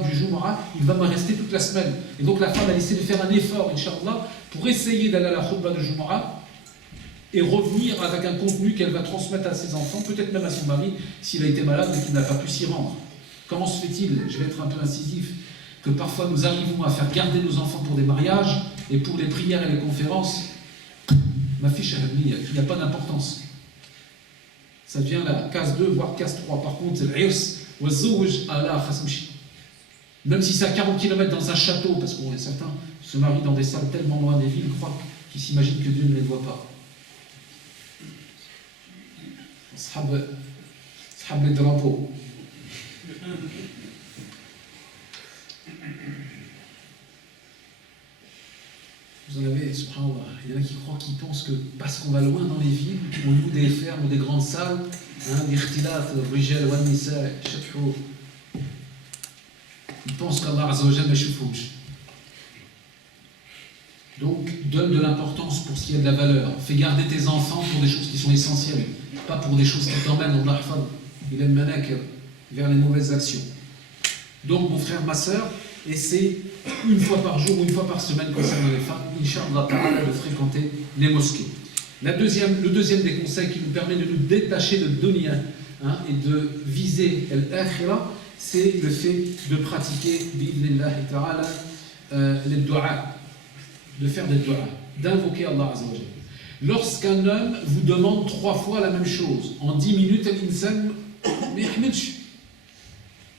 du Jumu'ah, il va me rester toute la semaine. Et donc la femme a essayé de faire un effort, Inch'Allah, pour essayer d'aller à la khutbah du Jumu'ah et revenir avec un contenu qu'elle va transmettre à ses enfants, peut-être même à son mari, s'il a été malade et qu'il n'a pas pu s'y rendre. Comment se fait-il, je vais être un peu incisif, que parfois nous arrivons à faire garder nos enfants pour des mariages et pour les prières et les conférences, ma fiche il n'y a pas d'importance. Ça devient la case 2, voire case 3. Par contre, c'est même si c'est à 40 km dans un château, parce qu'on est certains se marient dans des salles tellement loin des villes, croient qu'ils s'imaginent que Dieu ne les voit pas. Les drapeaux. Vous en avez, subhanallah, il y en a qui croient, qui pensent que parce qu'on va loin dans les villes, on loue des fermes ou des grandes salles, ils pensent qu'Allah Azza wa Jalla yashufouj. Donc, donne de l'importance pour ce qui a de la valeur. Fais garder tes enfants pour des choses qui sont essentielles, pas pour des choses qui t'emmènent, Allah hafad, il aime manakir, vers les mauvaises actions. Donc, mon frère, ma soeur, essaie une fois par jour ou une fois par semaine concernant les femmes, Inch'Allah ta'ala, de fréquenter les mosquées. Le deuxième des conseils qui nous permet de nous détacher de dunya et de viser l'akhira, c'est le fait de pratiquer bi'idhnillahi ta'ala les du'a, de faire des du'a, d'invoquer Allah Azza wa Jalla. Lorsqu'un homme vous demande 3 fois la même chose, en 10 minutes, l'insan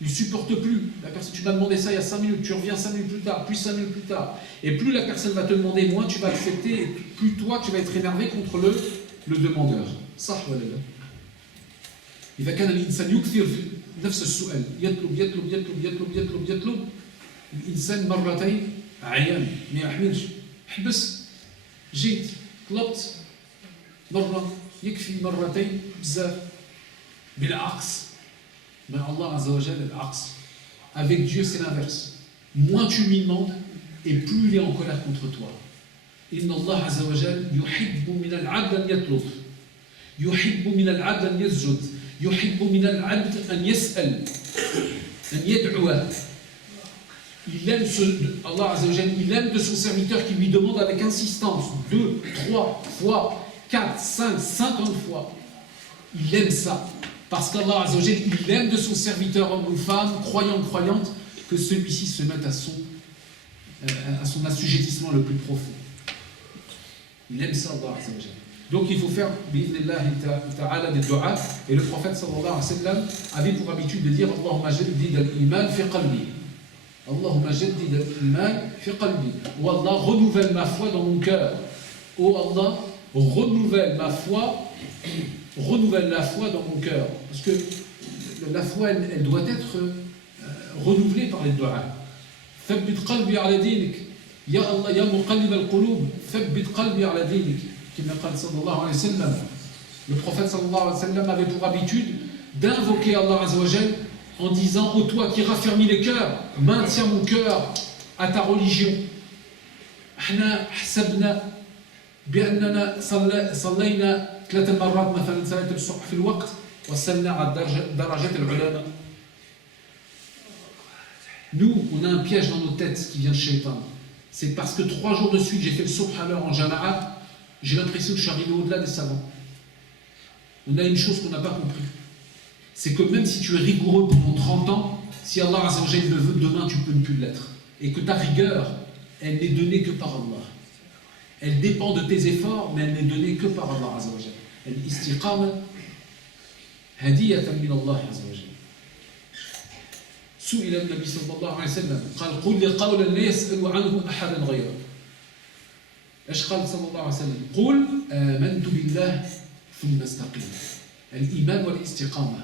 il ne supporte plus. La personne, tu m'as demandé ça il y a 5 minutes, tu reviens 5 minutes plus tard, puis 5 minutes plus tard. Et plus la personne va te demander, moins tu vas accepter, et plus toi tu vas être énervé contre le demandeur. صح ولا لا؟ إذا كان الإنسان يكثر نفس السؤال يطلب يطلب يطلب يطلب يطلب يطلب الإنسان مرتين عيان ما يحملش حبس جيت طلبت مرة يكفي مرتين بزاف بالعكس. Mais Allah Azza wa Jalla al-aqs. Avec Dieu, c'est l'inverse. Moins tu lui demandes, et plus il est en colère contre toi. Inna Allah Azza wa Jalla yuhibbu min al-'abd an yatlub. Yuhibbu min al-'abd an yasjud. Yuhibbu min al-'abd an yas'al. An yad'uwa. Allah Azza wa Jalla, il aime de son serviteur qui lui demande avec insistance 2, 3 fois, 4, 5, 50 fois. Il aime ça. Parce qu'Allah Azza wa Jalla, il aime de son serviteur, homme ou femme, croyant ou croyante, que celui-ci se mette à son assujettissement le plus profond. Il aime ça, Allah Azza wa Jalla. Donc il faut faire bi'idhnillahi ta'ala des du'a. Et le prophète sallallahu alayhi wa sallam avait pour habitude de dire Allahumma jaddid al-iman fi qalbi. Allahumma jaddid al-iman fi qalbi. Oh Allah, renouvelle ma foi dans mon cœur. Oh Allah, renouvelle ma foi. Renouvelle la foi dans mon cœur. Parce que la foi, elle doit être renouvelée par les du'a. Thabbit qalbi ala dinik. Ya Allah, ya muqallib al-qulub. Thabbit qalbi ala dinik. Comme sallallahu alayhi wa sallam. Le prophète sallallahu alayhi wa sallam avait pour habitude d'invoquer Allah Azza wa Jalla en disant: ô toi qui raffermis les cœurs, maintiens mon cœur à ta religion. Ahna hasabna بأننا صلينا 3 مرات مثلا صلاة الصبح في الوقت وصلنا على درجة العلماء. Nous, on a un piège dans nos têtes qui vient de Shaitan. C'est parce que 3 jours de suite, j'ai fait le subh à l'heure en jama'a, j'ai l'impression que je suis arrivé au-delà des savants. On a une chose qu'on n'a pas compris. C'est que même si tu es rigoureux pendant 30 ans, si Allah Azza wa Jalla le veut, demain tu peux ne plus l'être. Et que ta rigueur, elle n'est donnée que par Allah. Elle dépend de tes efforts, mais elle n'est donnée que par Allah Azza wa Jalla. Al-istiqama hadiyatan min Allah Azza wa Jalla. سئل النبي صلى الله عليه وسلم قال قل لي قولا لا يسأل عنه أحدا غيره. ايش قال صلى الله عليه وسلم؟ قل آمنت بالله ثم استقم. الإيمان والاستقامة.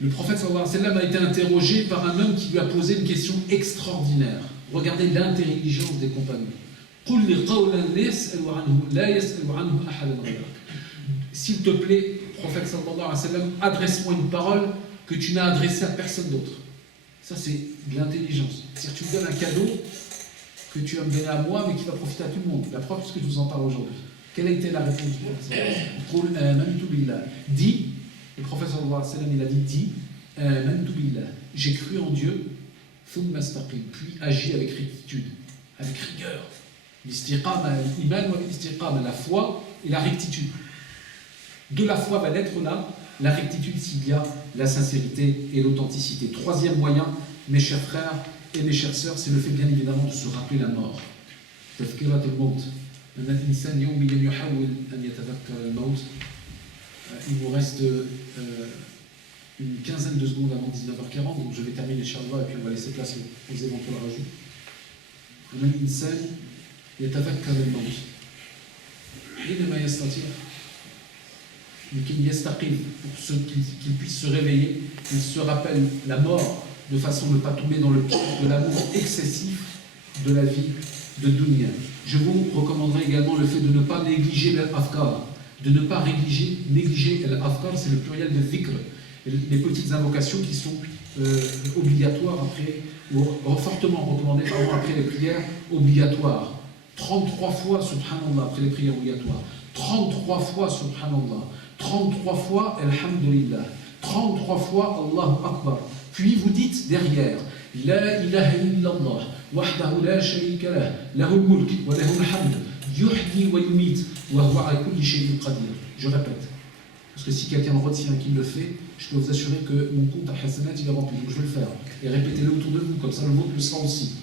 Le prophète sallallahu alayhi wa sallam a été interrogé par un homme qui lui a posé une question extraordinaire. Regardez l'intelligence des compagnons. S'il te plaît, prophète sallallahu alayhi wa sallam, adresse-moi une parole que tu n'as adressée à personne d'autre. Ça, c'est de l'intelligence. C'est-à-dire que tu me donnes un cadeau que tu vas me donner à moi, mais qui va profiter à tout le monde. La preuve, c'est que je vous en parle aujourd'hui. Quelle a été la réponse du prophète? Dis, le prophète sallallahu alayhi wa sallam, il a dit, Amantu billah. J'ai cru en Dieu, thumma istaqim, puis agis avec rectitude, avec rigueur. L'istiqama, l'iman wa l'istiqama, la foi et la rectitude. De la foi va naître là la rectitude s'il y a la sincérité et l'authenticité. Troisième moyen, mes chers frères et mes chères sœurs, c'est le fait bien évidemment de se rappeler la mort. تذكرة الموت. أن الإنسان يوميا يحاول أن يتذكر الموت. Il nous reste une quinzaine de secondes avant 19h40, donc je vais terminer Inch'Allah et puis on va laisser place aux éventuels rajouts. أن الإنسان يتذكر الموت. حينما يستطيع qu'il yastaqim, pour qu'il puisse se réveiller, qu'il se rappelle la mort de façon à ne pas tomber dans le piège de l'amour excessif de la vie de dunya. Je vous recommanderai également le fait de ne pas négliger l'afkar, de ne pas négliger l'afkar, c'est le pluriel de dhikr, les petites invocations qui sont obligatoires après, ou fortement recommandées après les prières obligatoires. 33 fois subhanallah après les prières obligatoires, 33 fois subhanallah, 33 fois alhamdulillah, 33 fois Allahu Akbar. Puis vous dites derrière La ilaha illallah, wahdahu la sharika lah, lahul mulk wa lahul hamd, yuhyi wa yumit, wa huwa ala kulli shay'in qadir. Je répète, parce que si quelqu'un en retient qui le fait, je peux vous assurer que mon compte à Hassanat il est rempli, donc je vais le faire. Et répétez-le autour de vous, comme ça le vôtre le sera aussi.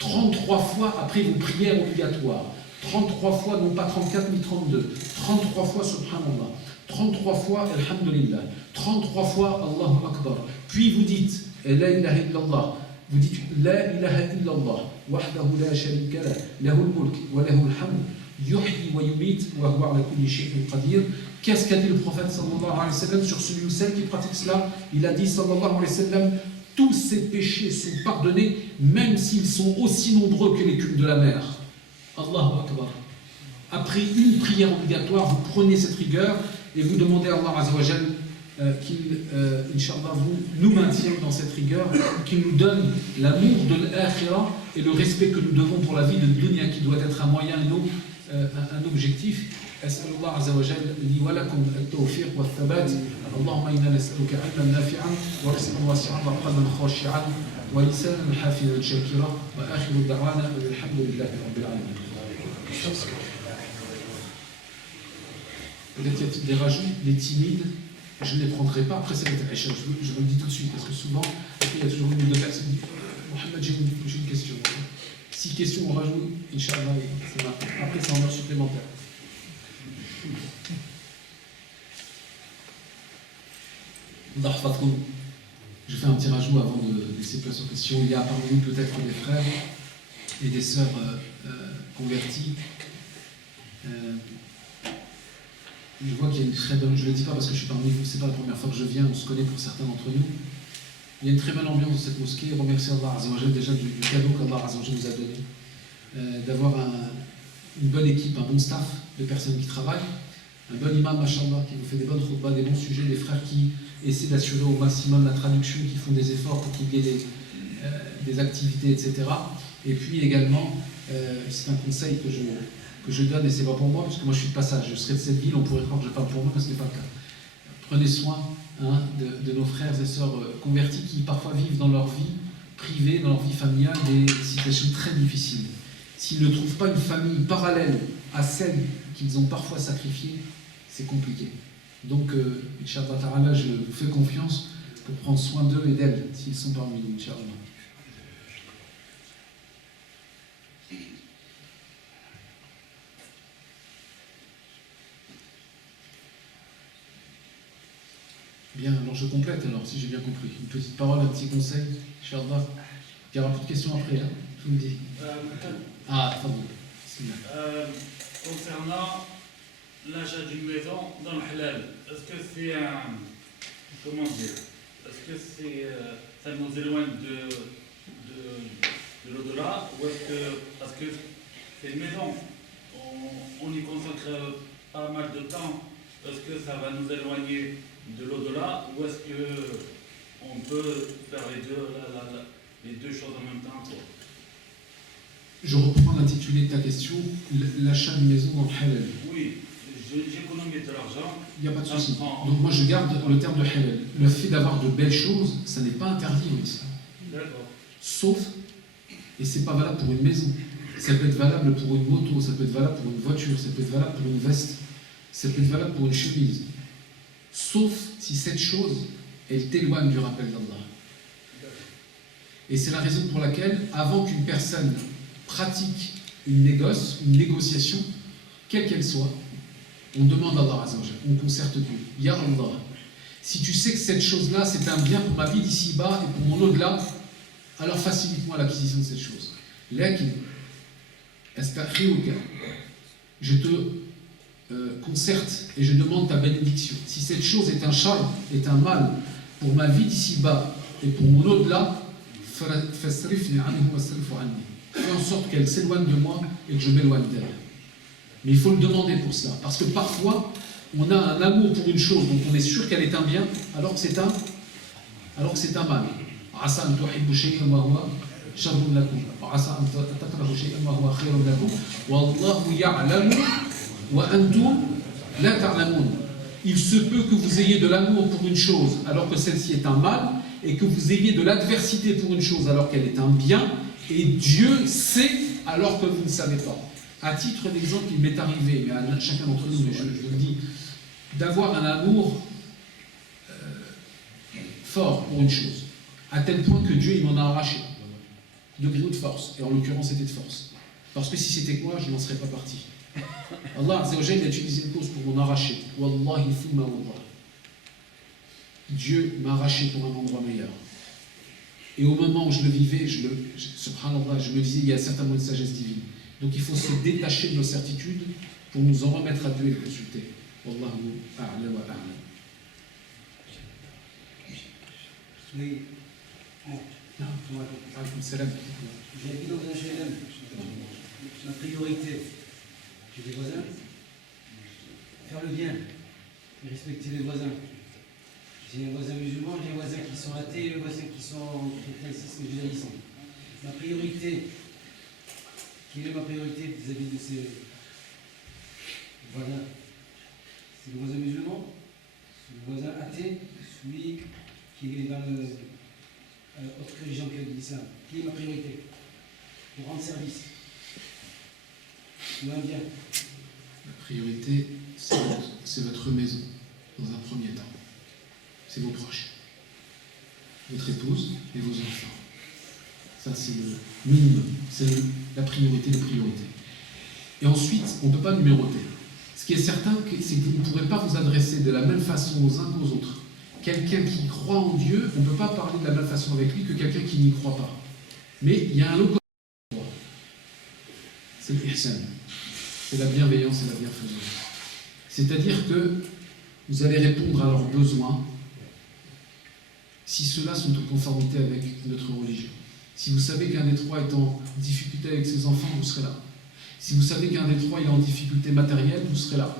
33 fois après vos prières obligatoires, 33 fois, non pas 34 ni 32, 33 fois subhanallah, 33 fois alhamdulillah, 33 fois Allahu Akbar. Puis vous dites La ilaha illallah, vous dites La ilaha illallah, wahdahu la sharika lah, lahul mulk wa lahul hamd, yuhyi wa yumit, wa huwa ala kulli shay'in qadir. Qu'est-ce qu'a dit le prophète sallallahu alayhi wa sallam sur celui ou celle qui pratique cela? Il a dit sallallahu alayhi wa sallam, tous ces péchés sont pardonnés, même s'ils sont aussi nombreux que l'écume de la mer. Allahu Akbar. Après une prière obligatoire, vous prenez cette rigueur et vous demandez à Allah Azza wa Jal qu'il, Inch'Allah, nous maintienne dans cette rigueur, qu'il nous donne l'amour de l'akhira et le respect que nous devons pour la vie de dunya qui doit être un moyen et un objectif. أسأل الله عز وجل لي ولكم التوفيق والثبات. اللهم إنا نسألك علما نافعا ورزقا واسعا وقلبا خاشعا ولسانا حافظا شاكرا وآخر دعوانا الحمد لله رب العالمين. Peut-être y a-t-il des rajouts, des timides, je ne les prendrai pas. Après, c'est je vous le dis tout de suite, parce que souvent, après, il y a toujours une ou deux personnes qui disent Mohamed, j'ai une question. 6 questions, on rajoute, Inch'Allah, après, c'est en heure supplémentaire. Je fais un petit rajout avant de laisser place aux questions. Il y a parmi nous peut-être des frères et des sœurs convertis. Je vois qu'il y a une très bonne, je ne le dis pas parce que je suis parmi vous, c'est pas la première fois que je viens, on se connaît pour certains d'entre nous. Il y a une très bonne ambiance dans cette mosquée. Remercie Allah Azza wa Jal déjà du cadeau qu'Allah Azza wa Jal nous a donné, d'avoir une bonne équipe, un bon staff de personnes qui travaillent, un bon imam, mashallah, qui vous fait des bonnes khutbahs, des bons sujets, des frères qui essaient d'assurer au maximum la traduction, qui font des efforts pour qu'il y ait des activités, etc. Et puis également, c'est un conseil que je donne, et c'est pas pour moi, parce que moi je suis de passage, je serai de cette ville, on pourrait croire que je parle pour moi, mais ce n'est pas le cas. Prenez soin de nos frères et sœurs convertis qui parfois vivent dans leur vie privée, dans leur vie familiale, des situations très difficiles. S'ils ne trouvent pas une famille parallèle à celle qu'ils ont parfois sacrifiée, c'est compliqué. Donc, Inch'Allah Ta'ala, je vous fais confiance pour prendre soin d'eux et d'elles, s'ils sont parmi nous, Inch'Allah. Bien, alors je complète, alors, si j'ai bien compris. Une petite parole, un petit conseil, Inch'Allah. Il y aura plus de questions après, hein, je vous le dis. Ah, pardon. Concernant l'achat d'une maison dans le halal, est-ce que c'est un... Comment dire? Est-ce que c'est, ça nous éloigne de l'au-delà, ou est-ce que... Parce que c'est une maison, on y consacre pas mal de temps, est-ce que ça va nous éloigner de l'au-delà, ou est-ce qu'on peut faire les deux choses en même temps, quoi? Je reprends l'intitulé de ta question, l'achat d'une maison dans le halal. Oui, j'économise de l'argent. Il n'y a pas de souci. Donc moi je garde le terme de halal. Le fait d'avoir de belles choses, ça n'est pas interdit en islam. D'accord. Sauf, et c'est pas valable pour une maison, ça peut être valable pour une moto, ça peut être valable pour une voiture, ça peut être valable pour une veste, ça peut être valable pour une chemise. Sauf si cette chose, elle t'éloigne du rappel d'Allah. Et c'est la raison pour laquelle, avant qu'une personne pratique une négociation, quelle qu'elle soit, on demande à Allah Azza wa Jalla, on concerte Dieu. Ya Allah, si tu sais que cette chose-là, c'est un bien pour ma vie d'ici-bas et pour mon au-delà, alors facilite-moi l'acquisition de cette chose. Lakin, je te concerte et je demande ta bénédiction. Si cette chose est un char, est un mal pour ma vie d'ici-bas et pour mon au-delà, fais en sorte qu'elle s'éloigne de moi et que je m'éloigne d'elle. Mais il faut le demander pour cela. Parce que parfois, on a un amour pour une chose dont on est sûr qu'elle est un bien, alors que c'est un mal. Il se peut que vous ayez de l'amour pour une chose alors que celle-ci est un mal, et que vous ayez de l'adversité pour une chose alors qu'elle est un bien, et Dieu sait alors que vous ne savez pas. À titre d'exemple, il m'est arrivé, mais à chacun d'entre nous, mais je vous le dis, d'avoir un amour fort pour une chose, à tel point que Dieu il m'en a arraché, de gré ou de force, et en l'occurrence c'était de force. Parce que si c'était quoi, je n'en serais pas parti. Allah Azza wa Jalla a utilisé une cause pour m'en arracher. Wallahi thumma wallah. Dieu m'a arraché pour un endroit meilleur. Et au moment où je le vivais, subhanallah, je me disais, il y a certainement une sagesse divine. Donc il faut se détacher de nos certitudes pour nous en remettre à Dieu et le consulter. Wallahu a'la wa a'la. Oui. Salam. J'ai habité dans un HLM. Ma priorité, j'ai des voisins. Faire le bien, respecter les voisins. J'ai un voisin musulman, j'ai un voisin qui sont athées, et un voisin qui sont chrétiens, judaïsants. Ma priorité, quelle est ma priorité vis-à-vis de ces voisins? C'est le voisin musulman, c'est le voisin athée, celui qui est dans autre religion que l'islam. Quelle est ma priorité? Pour rendre service. Ou un bien. La priorité, c'est votre maison, dans un premier temps. C'est vos proches, votre épouse et vos enfants. Ça, c'est le minimum, c'est la priorité des priorités. Et ensuite, on ne peut pas numéroter. Ce qui est certain, c'est que vous ne pourrez pas vous adresser de la même façon aux uns qu'aux autres. Quelqu'un qui croit en Dieu, on ne peut pas parler de la même façon avec lui que quelqu'un qui n'y croit pas. Mais il y a un autre côté. C'est l'ihsan. C'est la bienveillance et la bienfaisance. C'est-à-dire que vous allez répondre à leurs besoins si ceux-là sont en conformité avec notre religion. Si vous savez qu'un des trois est en difficulté avec ses enfants, vous serez là. Si vous savez qu'un des trois est en difficulté matérielle, vous serez là.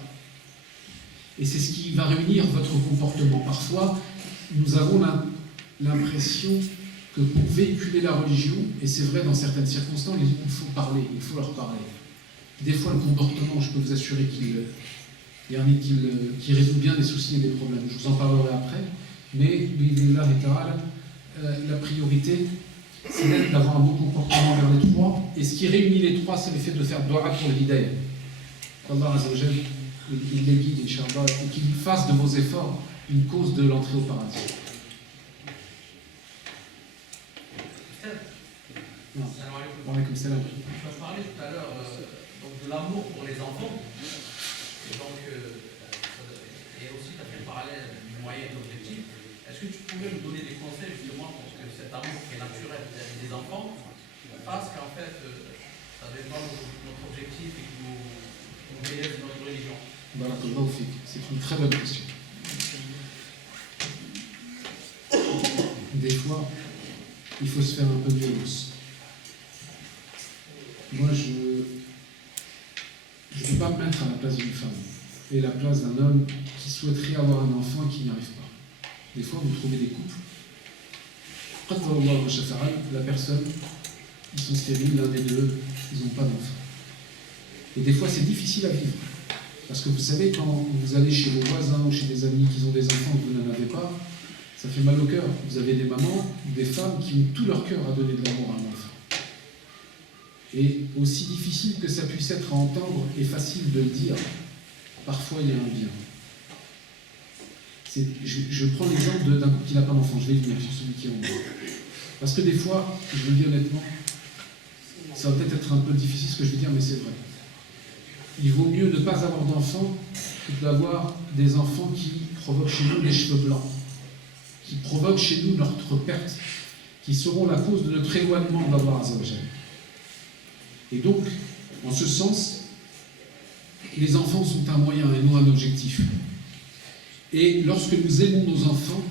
Et c'est ce qui va réunir votre comportement. Parfois, nous avons l'impression que pour véhiculer la religion, et c'est vrai dans certaines circonstances, il faut parler, il faut leur parler. Des fois, le comportement, je peux vous assurer qu'il résout bien des soucis et des problèmes. Je vous en parlerai après. Mais, la priorité, c'est d'avoir un bon comportement vers les trois. Et ce qui réunit les trois, c'est le fait de faire dua pour le hidayah. Allah Azza wa Jalla, il les guide, Inch'Allah, et qu'il fasse de vos efforts une cause de l'entrée au paradis. Non. Wa salam. Je parlais tout à l'heure de l'amour pour les enfants. Et donc, et aussi, tu as fait le parallèle du moyen et de l'objectif. Est-ce que tu pourrais nous donner des conseils justement pour que cet amour qui est naturel vis-à-vis des enfants fasse qu'en fait, ça dépend de notre objectif et que nous veillons sur notre religion? Barakallahu fik. C'est une très bonne question. Des fois, il faut se faire un peu de violence. Moi, je ne peux pas me mettre à la place d'une femme et à la place d'un homme qui souhaiterait avoir un enfant et qui n'y arrive pas. Des fois, vous trouvez des couples. La personne, ils sont stériles, l'un des deux, ils n'ont pas d'enfant. Et des fois, c'est difficile à vivre. Parce que vous savez, quand vous allez chez vos voisins ou chez des amis qui ont des enfants que vous n'en avez pas, ça fait mal au cœur. Vous avez des mamans, des femmes qui ont tout leur cœur à donner de l'amour à un enfant. Et aussi difficile que ça puisse être à entendre et facile de le dire, parfois il y a un bien. Je prends l'exemple d'un couple qui n'a pas d'enfant, je vais venir sur celui qui en a. Parce que des fois, je vous le dis honnêtement, ça va peut-être être un peu difficile ce que je vais dire, mais c'est vrai. Il vaut mieux ne pas avoir d'enfants que d'avoir des enfants qui provoquent chez nous les cheveux blancs, qui provoquent chez nous notre perte, qui seront la cause de notre éloignement d'Allah Azza wa Jalla. Et donc, en ce sens, les enfants sont un moyen et non un objectif. Et lorsque nous aimons nos enfants,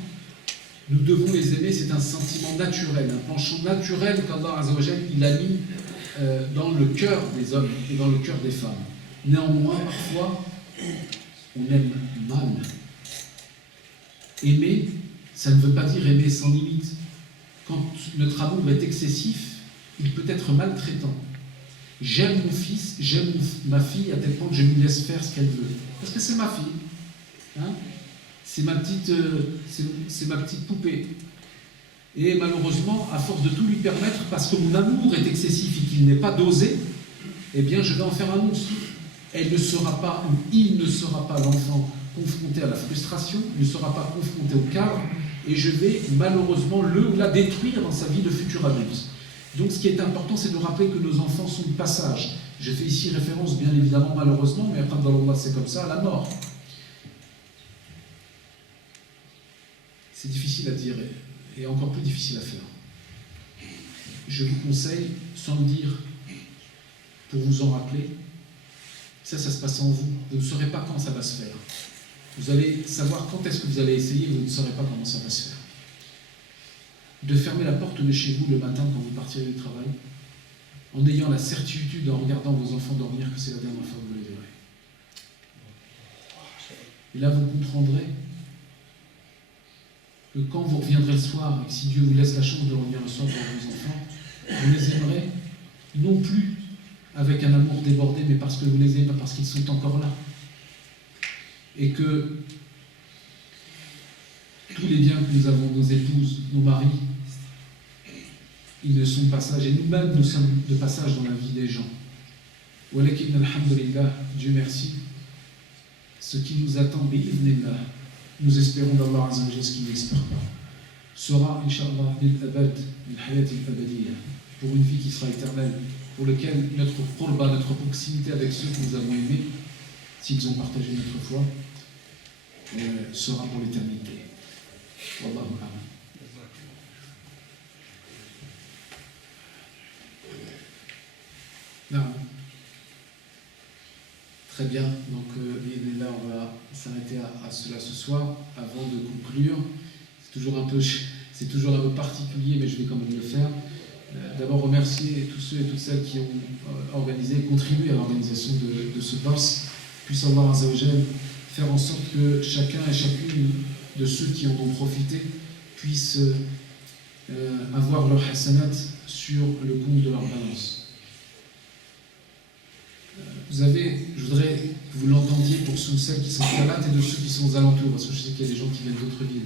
nous devons les aimer, c'est un sentiment naturel, un penchant naturel qu'Allah Azza wa Jalla il a mis dans le cœur des hommes et dans le cœur des femmes. Néanmoins, parfois, on aime mal. Aimer, ça ne veut pas dire aimer sans limite. Quand notre amour est excessif, il peut être maltraitant. J'aime mon fils, j'aime ma fille à tel point que je lui laisse faire ce qu'elle veut. Parce que c'est ma fille. Hein? C'est ma petite poupée. Et malheureusement, à force de tout lui permettre, parce que mon amour est excessif et qu'il n'est pas dosé, eh bien je vais en faire un monstre. Elle ne sera pas, ou il ne sera pas, l'enfant, confronté à la frustration, il ne sera pas confronté au cadre, et je vais malheureusement le ou la détruire dans sa vie de futur adulte. Donc ce qui est important, c'est de rappeler que nos enfants sont de passage. Je fais ici référence, bien évidemment, malheureusement, mais après, dans l'Allah, c'est comme ça, à la mort. C'est difficile à dire, et encore plus difficile à faire. Je vous conseille, sans le dire, pour vous en rappeler, ça se passe en vous. Vous ne saurez pas quand ça va se faire. Vous allez savoir quand est-ce que vous allez essayer, vous ne saurez pas comment ça va se faire. De fermer la porte de chez vous le matin quand vous partirez du travail, en ayant la certitude, en regardant vos enfants dormir, que c'est la dernière fois que vous les verrez. Et là, vous comprendrez que quand vous reviendrez le soir, et que si Dieu vous laisse la chance de revenir le soir pour vos enfants, vous les aimerez non plus avec un amour débordé, mais parce que vous les aimez, parce qu'ils sont encore là. Et que tous les biens que nous avons, nos épouses, nos maris, ils ne sont pas sages. Et nous-mêmes, nous sommes de passage dans la vie des gens. Walakin alhamdulillah, Dieu merci. Ce qui nous attend, bi'idhnillah, nous espérons d'Allah Azza wa Jalla, ce qui n'espère pas, sera, Inch'Allah, bil-abad, bil-hayat al-abadiyya, pour une vie qui sera éternelle, pour lequel notre qurba, notre proximité avec ceux que nous avons aimés, s'ils ont partagé notre foi, sera pour l'éternité. Wallahu a'lam. Non. Très bien, donc là on va s'arrêter à cela ce soir. Avant de conclure, c'est toujours un peu particulier, mais je vais quand même le faire. D'abord remercier tous ceux et toutes celles qui ont organisé et contribué à l'organisation de ce boss. Puisse Allah Azza wa Jalla faire en sorte que chacun et chacune de ceux qui en ont profité puissent avoir leur hasanat sur le compte de leur balance. Je voudrais que vous l'entendiez pour ceux ou celles qui sont à Talat et de ceux qui sont aux alentours, parce que je sais qu'il y a des gens qui viennent d'autres villes.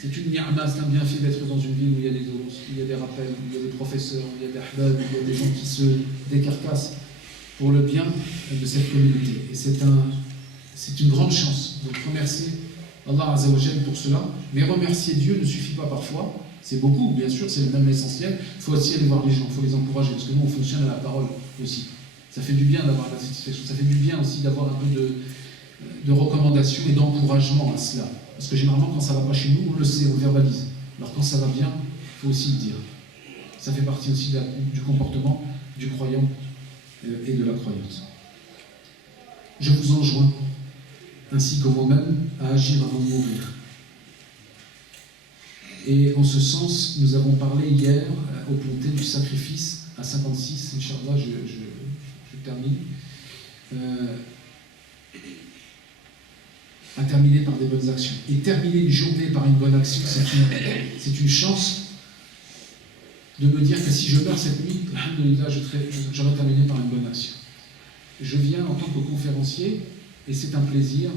C'est une ni'ma, c'est un bienfait d'être dans une ville où il y a des dons, où il y a des rappels, où il y a des professeurs, où il y a des ahbab, où il y a des gens qui se décarcassent pour le bien de cette communauté. Et c'est une grande chance. Donc remercier Allah Azza wa Jalla pour cela, mais remercier Dieu ne suffit pas parfois. C'est beaucoup, bien sûr, c'est même l'essentiel. Il faut aussi aller voir les gens, il faut les encourager, parce que nous on fonctionne à la parole aussi. Ça fait du bien d'avoir la satisfaction, ça fait du bien aussi d'avoir un peu de recommandations et d'encouragement à cela. Parce que généralement, quand ça ne va pas chez nous, on le sait, on le verbalise. Alors quand ça va bien, il faut aussi le dire. Ça fait partie aussi du comportement du croyant et de la croyante. Je vous enjoins, ainsi que moi-même, à agir avant de mourir. Et en ce sens, nous avons parlé hier au Pontet du sacrifice à 56, Inch'Allah, je termine. À terminer par des bonnes actions. Et terminer une journée par une bonne action, c'est une chance de me dire que si je meurs cette nuit, alhamdoulilah, j'aurais terminé par une bonne action. je viens en tant que conférencier, et c'est un plaisir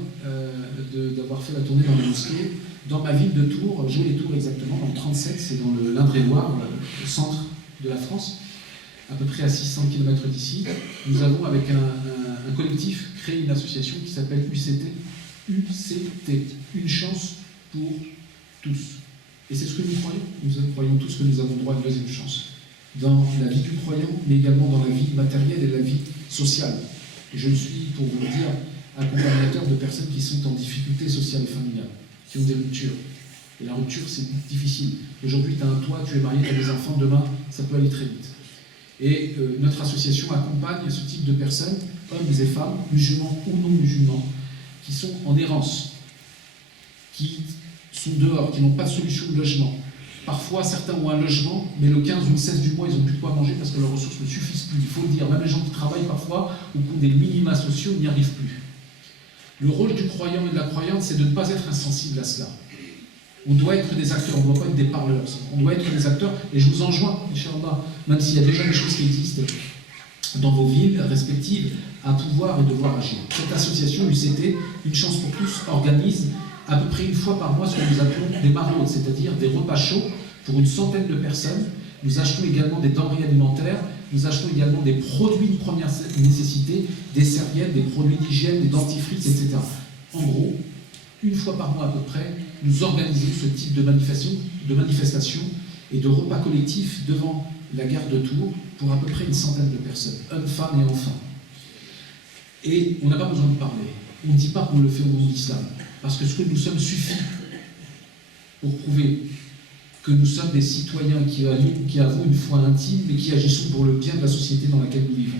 d'avoir fait la tournée dans les mosquées. Dans ma ville de Tours, j'ai les Tours exactement, dans le 37, c'est dans l'Indre-et-Loire, le centre de la France, à peu près à 600 km d'ici. Nous avons, avec un collectif, créé une association qui s'appelle UCT, une chance pour tous. Et c'est ce que nous croyons. Nous croyons tous que nous avons droit à une deuxième chance. Dans la vie du croyant, mais également dans la vie matérielle et la vie sociale. Et je suis, pour vous le dire, accompagnateur de personnes qui sont en difficulté sociale et familiale, qui ont des ruptures. Et la rupture, c'est difficile. Aujourd'hui, tu as un toit, tu es marié, tu as des enfants, demain, ça peut aller très vite. Et notre association accompagne ce type de personnes, hommes et femmes, musulmans ou non musulmans, qui sont en errance, qui sont dehors, qui n'ont pas de solution de logement. Parfois, certains ont un logement, mais le 15 ou le 16 du mois, ils n'ont plus de quoi manger parce que leurs ressources ne suffisent plus. Il faut le dire, même les gens qui travaillent parfois ou qui ont des minima sociaux n'y arrivent plus. Le rôle du croyant et de la croyante, c'est de ne pas être insensible à cela. On doit être des acteurs, on ne doit pas être des parleurs. On doit être des acteurs, et je vous enjoins, Inch'Allah, même s'il y a déjà des choses qui existent dans vos villes respectives, à pouvoir et devoir agir. Cette association, UCT, Une chance pour tous, organise à peu près une fois par mois ce que nous appelons des maraudes, c'est-à-dire des repas chauds pour une centaine de personnes. Nous achetons également des denrées alimentaires, nous achetons également des produits de première nécessité, des serviettes, des produits d'hygiène, des dentifrices, etc. En gros, une fois par mois à peu près, nous organisons ce type de manifestation et de repas collectifs devant la gare de Tours pour à peu près une centaine de personnes, hommes, femmes et enfants. Et on n'a pas besoin de parler. On ne dit pas qu'on le fait au nom de l'islam, parce que ce que nous sommes suffit pour prouver que nous sommes des citoyens qui avons une foi intime et qui agissons pour le bien de la société dans laquelle nous vivons.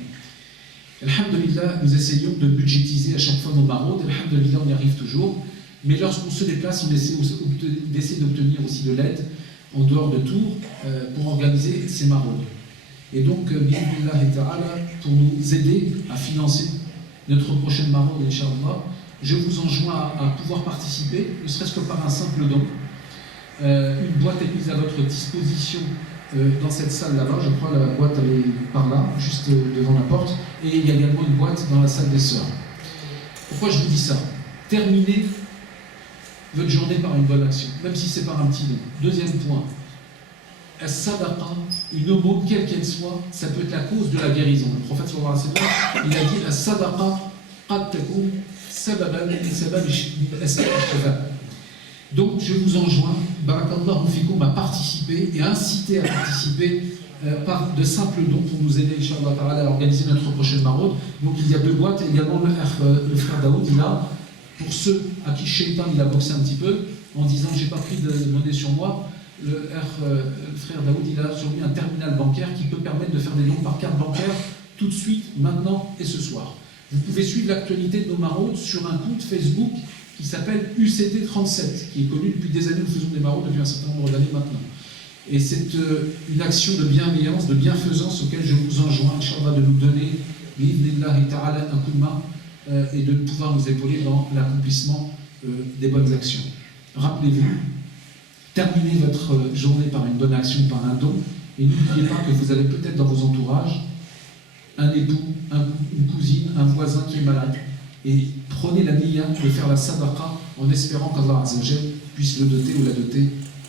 Alhamdulillah, nous essayons de budgétiser à chaque fois nos maraudes. Alhamdulillah, on y arrive toujours. Mais lorsqu'on se déplace, on essaie d'obtenir aussi de l'aide en dehors de Tours pour organiser ces maraudes. Et donc, pour nous aider à financer notre prochaine maraude, Inch'Allah, je vous enjoins à pouvoir participer, ne serait-ce que par un simple don. Une boîte est mise à votre disposition dans cette salle là-bas. Je crois la boîte elle est par là, juste devant la porte. Et il y a également une boîte dans la salle des sœurs. Pourquoi je vous dis ça? Terminez votre journée par une bonne action, même si c'est par un petit don. Deuxième point, as-sadaqa, une aumône, quelle qu'elle soit, ça peut être la cause de la guérison. Le prophète sallallahu alayhi wa sallam, il a dit as-sadaqa qad takun sababan min sabab al-shifaa. Donc je vous enjoins, barakallahu fikoum, à participer et à inciter à participer par de simples dons pour nous aider, Inch'Allah ta'ala, à organiser notre prochaine maraude. Donc il y a deux boîtes, et également le frère Daoud, il a, pour ceux à qui Shaitan il a boxé un petit peu, en disant j'ai pas pris de monnaie sur moi, le frère Daoud il a sur lui un terminal bancaire qui peut permettre de faire des dons par carte bancaire tout de suite, maintenant et ce soir. Vous pouvez suivre l'actualité de nos maraudes sur un compte Facebook qui s'appelle UCT37, qui est connu depuis des années. Nous faisons des maraudes depuis un certain nombre d'années maintenant. Et c'est une action de bienveillance, de bienfaisance auquel je vous enjoins, Inch'Allah, de nous donner, bi'idhnillahi ta'ala, un coup de main et de pouvoir nous épauler dans l'accomplissement des bonnes actions. Rappelez-vous, terminez votre journée par une bonne action, par un don, et n'oubliez pas que vous avez peut-être dans vos entourages un époux, une cousine, un voisin qui est malade. Et prenez la niya de faire la sadaqa en espérant qu'Allah Azza wa Jal puisse le doter ou la doter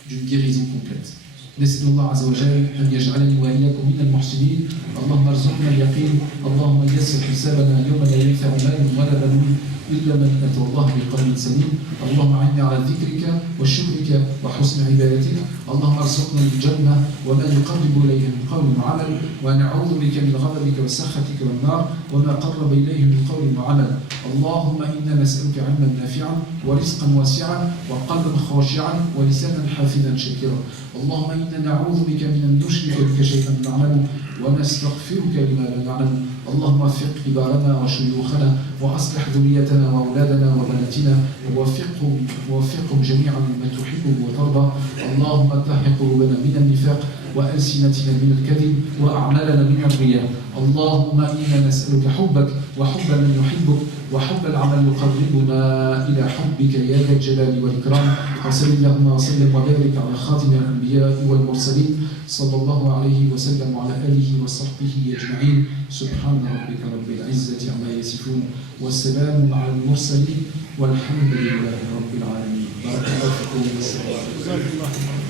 d'une guérison complète. نسأل الله عز وجل أن يجعلني وإياكم من المحسنين. اللهم ارزقنا اليقين، اللهم يسر حسابنا يوم لا ينفع مال ولا بنون إلا من أتى الله بقلب سليم. اللهم أعني على ذكرك وشكرك وحسن عبادتك. اللهم ارزقنا الجنة وما يقرب إليها من قول وعمل، ونعوذ بك من غضبك وسخطك والنار وما قرب إليه من قول وعمل. اللهم إنا نسألك علما نافعا ورزقا واسعا وقلبا خاشعا ولسانا حافظا شاكرا. اللهم إنا نعوذ بك من أن نشرك بك شيئا نعلم ونستغفرك لما لا نعلم. اللهم وفق كبارنا وشيوخنا وأصلح ذريتنا وأولادنا وبناتنا ووفقهم جميعا مما تحب وترضى. اللهم طهر قلوبنا من النفاق وألسنتنا من الكذب وأعمالنا من الرياء. اللهم إنا نسألك حبك وحب من يحبك وحب العمل يقربنا إلى حبك يا ذا الجلال والإكرام. وصل اللهم وسلم وبارك على خاتم الأنبياء والمرسلين صلى الله عليه وسلم وعلى آله وصحبه أجمعين. سبحان ربك رب العزة عما يصفون والسلام على المرسلين والحمد لله رب العالمين. بارك الله فيكم.